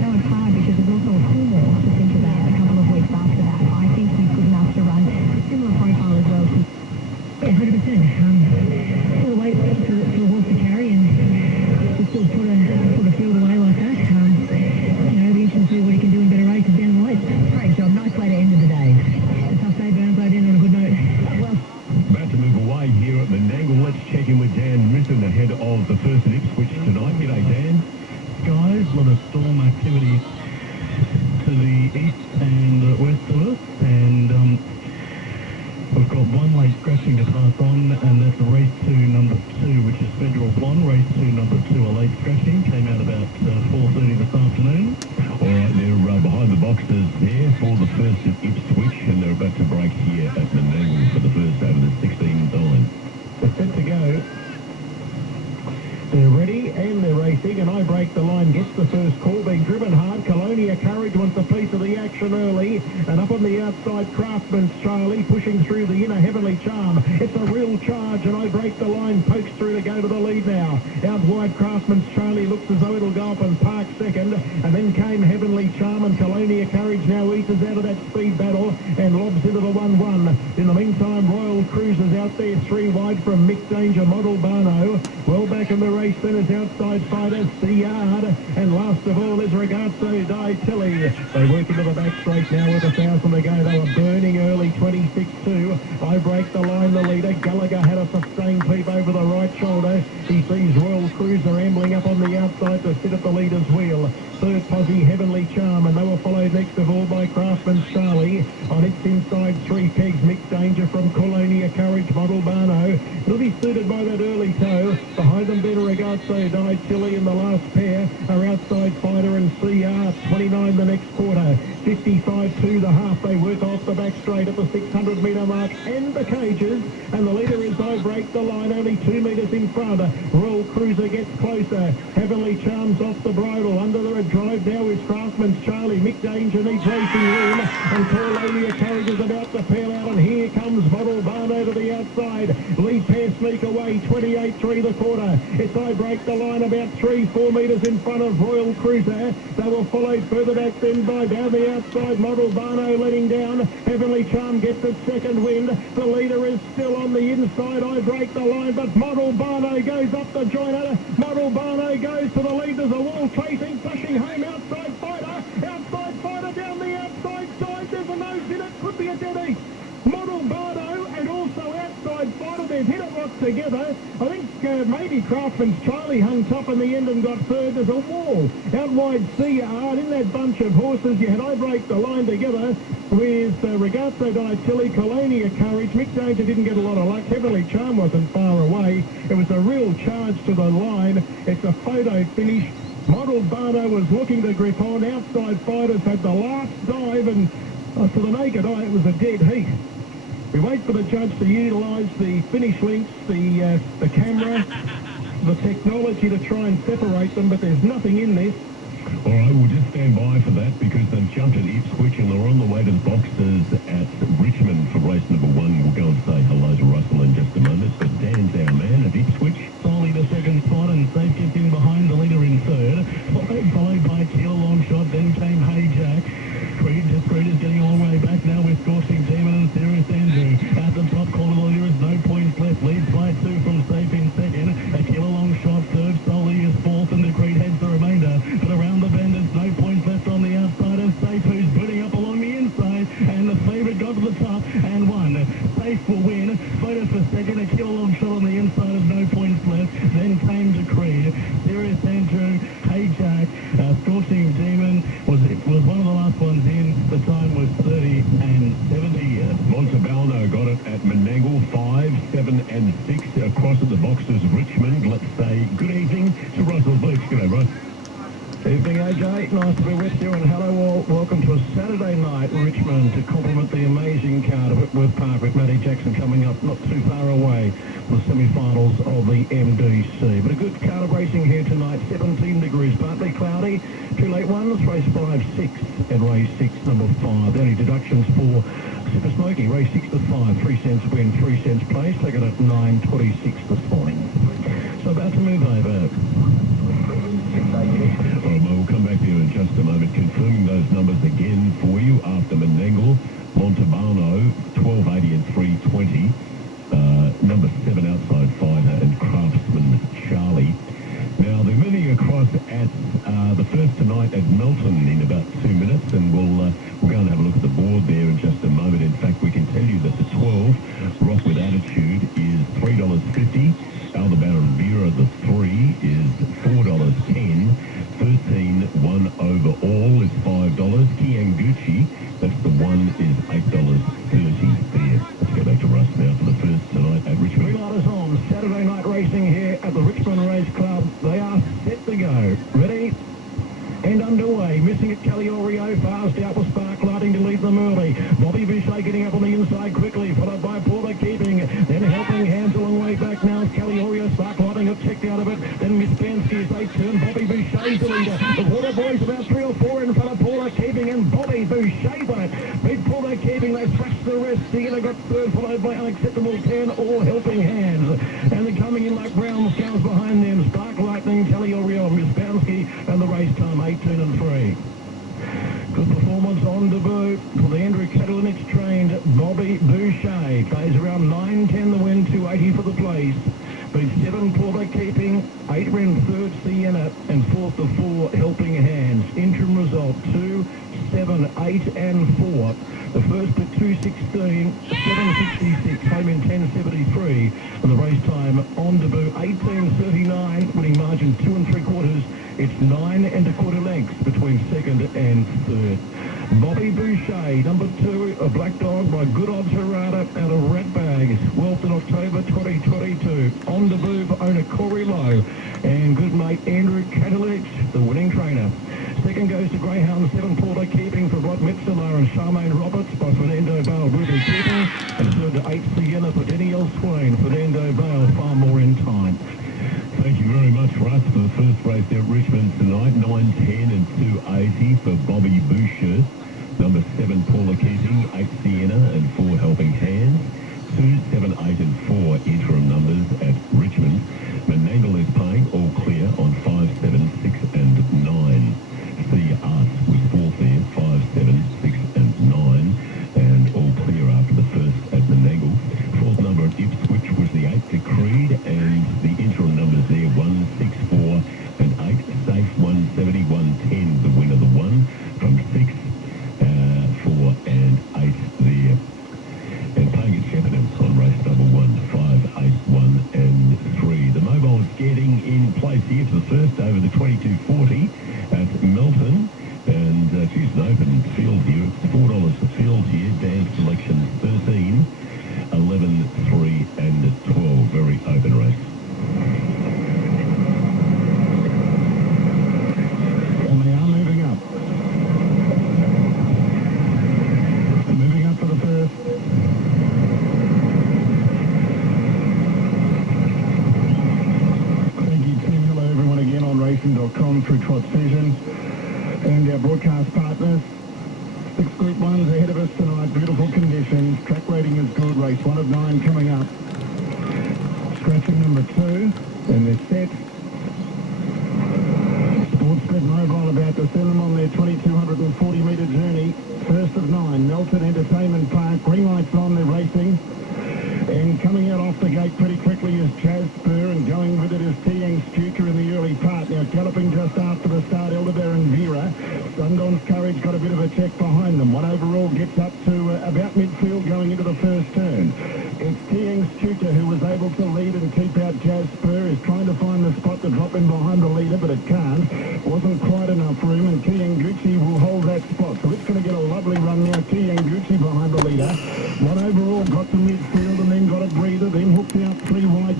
know, it's hard because there's also a full more to think about a couple of weeks after that. I think he's good enough to run a similar profile as well. Yeah, 100%. Still wait for the horse to carry and to still put a field away like that. It'll be interesting to see what he can do in better races down the way. Great job. Nice way to end of the day. A tough day, Burns. I'd end on a good note. Well, About to move away here at Menangle. Let's check in with Dan Risson ahead of the first at Ipswich tonight. G'day, Dan. Skies, a lot of storm activity to the east and west of us, and we've got one late scratching to pass on, and that's race 2, number 2, which is Federal Blonde. Race 2, number 2, a late scratching, came out about 4:30 this afternoon. All right, they're behind the boxes there for the first at Ipswich, and they're about to break here at Menangle for the first over the 16 time. They're set to go. They're ready and they're racing, and I break the line, gets the first call, being driven hard. Colonia Courage wants a piece of the action early, and up on the outside, Craftsman's Charlie pushing through the inner Heavenly Charm. It's a real charge, and I break the line, pokes through to go to the lead now. Out wide, Craftsman's Charlie looks as though it'll go up and park second, and then came Heavenly Charm, and Colonia Courage now eases out of that speed battle and lobs into the 1-1. In the meantime, Royal Cruiser's out there 3 wide from Mick Danger, Model Barno. Well back in the race then is Outside Fighter, Yard, and last of all is Ragazzo Di Tilly. They work into the back straight now with 1,000 to go. They were burning early, 20 26-2. I break the line, the leader. Gallagher had a sustained peep over the right shoulder. He sees Royal Cruiser ambling up on the outside to sit at the leader's wheel. Third posse, Heavenly Charm, and they were followed next of all by Craftsman's Charlie. On its inside, 3 pegs, Mixed Danger from Colonia Courage, Model Barno. It'll be suited by that early toe. Behind them, Better Ragazzo, Died Chili, and the last pair are Outside Fighter and CR. 29 the next quarter. 55-2 the half. They work off the back straight at the 600 metre mark and the cages. And the leader is I Break the Line, only 2 metres in front. Royal Cruiser gets closer. Heavenly Charms off the bridle. Under the drive now is Craftsman's Charlie. Mick Danger needs racing room. And Colonia Courage is about to peel out. And here comes Model Barno to the outside. Lead pair sneak away. 28-3 the quarter. It's I Break the Line about 3-4 metres in front of Royal Cruiser. They will follow further back then by down the outside. Model Barno letting down. Heavenly Charm gets its second wind. The leader is still on the inside. I Break the Line, but Model Barno goes up the joiner. Model Barno goes to the lead. There's a wall chasing, pushing home. Outside Fighter. Outside Fighter down the outside side. There's a nose in it. Could be a dead eat. Model Barno and also Outside Fighter, they've hit it locked together. I think maybe Craftsman's Charlie hung top in the end and got third. There's a wall out wide CR, and in that bunch of horses you had I Break the Line together with Ragazzo, Died Chili, Colonia Courage. Mick Danger didn't get a lot of luck. Heavenly Charm wasn't far away. It was a real charge to the line. It's a photo finish. Model Barno was looking to grip on. Outside Fighters had the last dive, and to the naked eye it was a dead heat. We wait for the judge to utilise the finish links, the camera, the technology to try and separate them, but there's nothing in this. All right, we'll just stand by for that because they've jumped at Ipswich and they're on the way to the boxes at Richmond for race number 1. We'll go and say hello to Russell in just a moment. But Dan's our man at Ipswich. Solly the second spot, and safe gets in behind the leader in third. Followed by Teal Longshot, then came Hey Jack. Creed is getting all the way back now with Scorching Demon and Serious Andrew. At the top corner, there is no points left. Leads by 2 from Safe in second. A Killer Longshot third. Solly is fourth, and the Creed heads the remainder. But around the bend, there's no points left on the outside of Safe, who's booting up along the inside. And the favourite got to the top and won. Safe will win. Photo for second. A Killer Longshot on the inside of no points left. Then came to Creed. Serious Andrew, Hey Jack, Scorching Demon was one of the last ones in. The time was 30 and 70. Montebalno got it at Menangle, 5, 7 and 6 across at the boxes. Richmond, let's say good evening to Russell Beach. G'day, Russ. Evening, AJ. Nice to be with you, and hello all. Welcome to a Saturday night in Richmond to complement the amazing card of Whitworth Park with Matty Jackson coming up not too far away for the semi-finals of the MDC. But a good card of racing here tonight. 17 degrees, partly cloudy. 2 late ones, race 5, 6, and race 6, number 5. The only deductions for Super Smoky, race 6 to 5, 3 cents win, 3 cents place. Taken at 9.26 this morning. So about to move over. All right, well, we'll come back to you in just a moment, confirming those numbers again for you after Menangle, Montebalno, 12.80 and 3.20. Number 7, Outside Fighter, and Craftsman Charlie. Now, they're moving across at the first tonight at Melton in about 2 minutes, and we'll go and have a look at the board there in just a moment. In fact, we can tell you that the 12, Rock with Attitude, is $3.50. Aldebaran Vera, the 3, is $4.10. 13, 1 over all is $5. Kianguchi, that's the 1, is $8.30 there. Let's go back to Russ now for the first tonight at Richmond. Three-lighters on. Saturday night racing here at the Richmond Race Club. They are set to go. Ready? And underway. Missing it, Calliorio. Fast out with Spark Lighting to lead them early. Bobby Boucher getting up on the inside quickly, followed by Porter Keeping. Then Helping Hands a long way back now. Calliorio, Spark Lighting have checked out of it. Then Miss Bansky as they turn. Bobby Boucher's the leader. The Water Boys about 3 or 4 in front of Porter Keeping, and Bobby Boucher won it. Beat Porter Keeping. They thrashed the rest. Sienna got third, followed by Unacceptable 10 or Helping Hands. And they're coming in like brown scales behind them. Spark Lightning, Calliorio, Miss Bansky, and the race time 18 and 3. Good performance on debut for the Andrew Catalinix trained Bobby Boucher. Plays around 9.10 the win, 2.80 for the place. Beat 7 Porter Keeping, 8 ran 3rd Sienna, and 4th to 4 Helping Hands. Interim result 2, 7 1, 8 and 4. The first at 2:16, 7:66, home in 10:73. And the race time on debut 18:39, winning margin 2 3/4. It's 9 1/4 lengths between second and third. Bobby Boucher, number 2, a black dog by Good Odds Harada out of Ratbags, Wealth in October 2022. On debut for owner Corey Lowe and good mate Andrew Catalich, the winning trainer. Second goes to Greyhound 7 Paula Keeping for Rod Metzeler and Charmaine Roberts by Fernando Bale, Ruby Keeping. And third to 8 Sienna for Danielle Swain, Fernando Bale, far more in time. Thank you very much, Russ, for the first race at Richmond tonight. 9, 10 and 280 for Bobby Boucher. Number 7, Paula Keating, 8 Sienna and 4 Helping Hands. 2, 7, 8 and 4 interim numbers at Richmond. Menangle is paying all clear on 5, 7, 6 and 9. See Us was fourth there, 5, 7, 6 and 9. And all clear after the first at Menangle. Fourth number at Ipswich was the 8 to Creed, and the interim numbers there, 1, 6, 4 and 8. Safe 170, 110, the winner, the 1 from 6, 4 and 8 there. And paying at Shepparton on race number 1, 5, 8, 1 and 3. The mobile's getting in place here for the first over the 22.40 at Melton. And she's an open field here. It's $4 a field here. Dance selection 13, 11, 3 and 12. Very open race. And they are moving up. Moving up for the first. Thank you, Tim. Hello, everyone, again on racing.com through Trot Vision and our broadcast partners. 6 Group 1s ahead of us tonight. Beautiful conditions. Track rating is good. Race 1 of 9 coming up. Scratching number 2. And they're set. Sportsbet Mobile about to send them on their 2,240 metre journey. First of 9, Melton Entertainment Park. Green lights on, they're racing. And coming out off the gate pretty quickly is Chaz Spur, and going with it is Tiang Stuker in the early part. Now galloping just after the start, Elderbear and Vera. Sundon's Courage got a bit of a check behind them. One overall gets up to about midfield going into the first turn. It's Tiang Stuker who was able to lead and keep out Chaz Spur. Is trying to find the spot to drop in behind the leader, but it can't. Wasn't quite enough room, and Tianguchi will hold that spot. So it's going to get a lovely run now. Tianguchi behind the leader. One overall got to midfield and then got a breather, then hooked out 3 wide.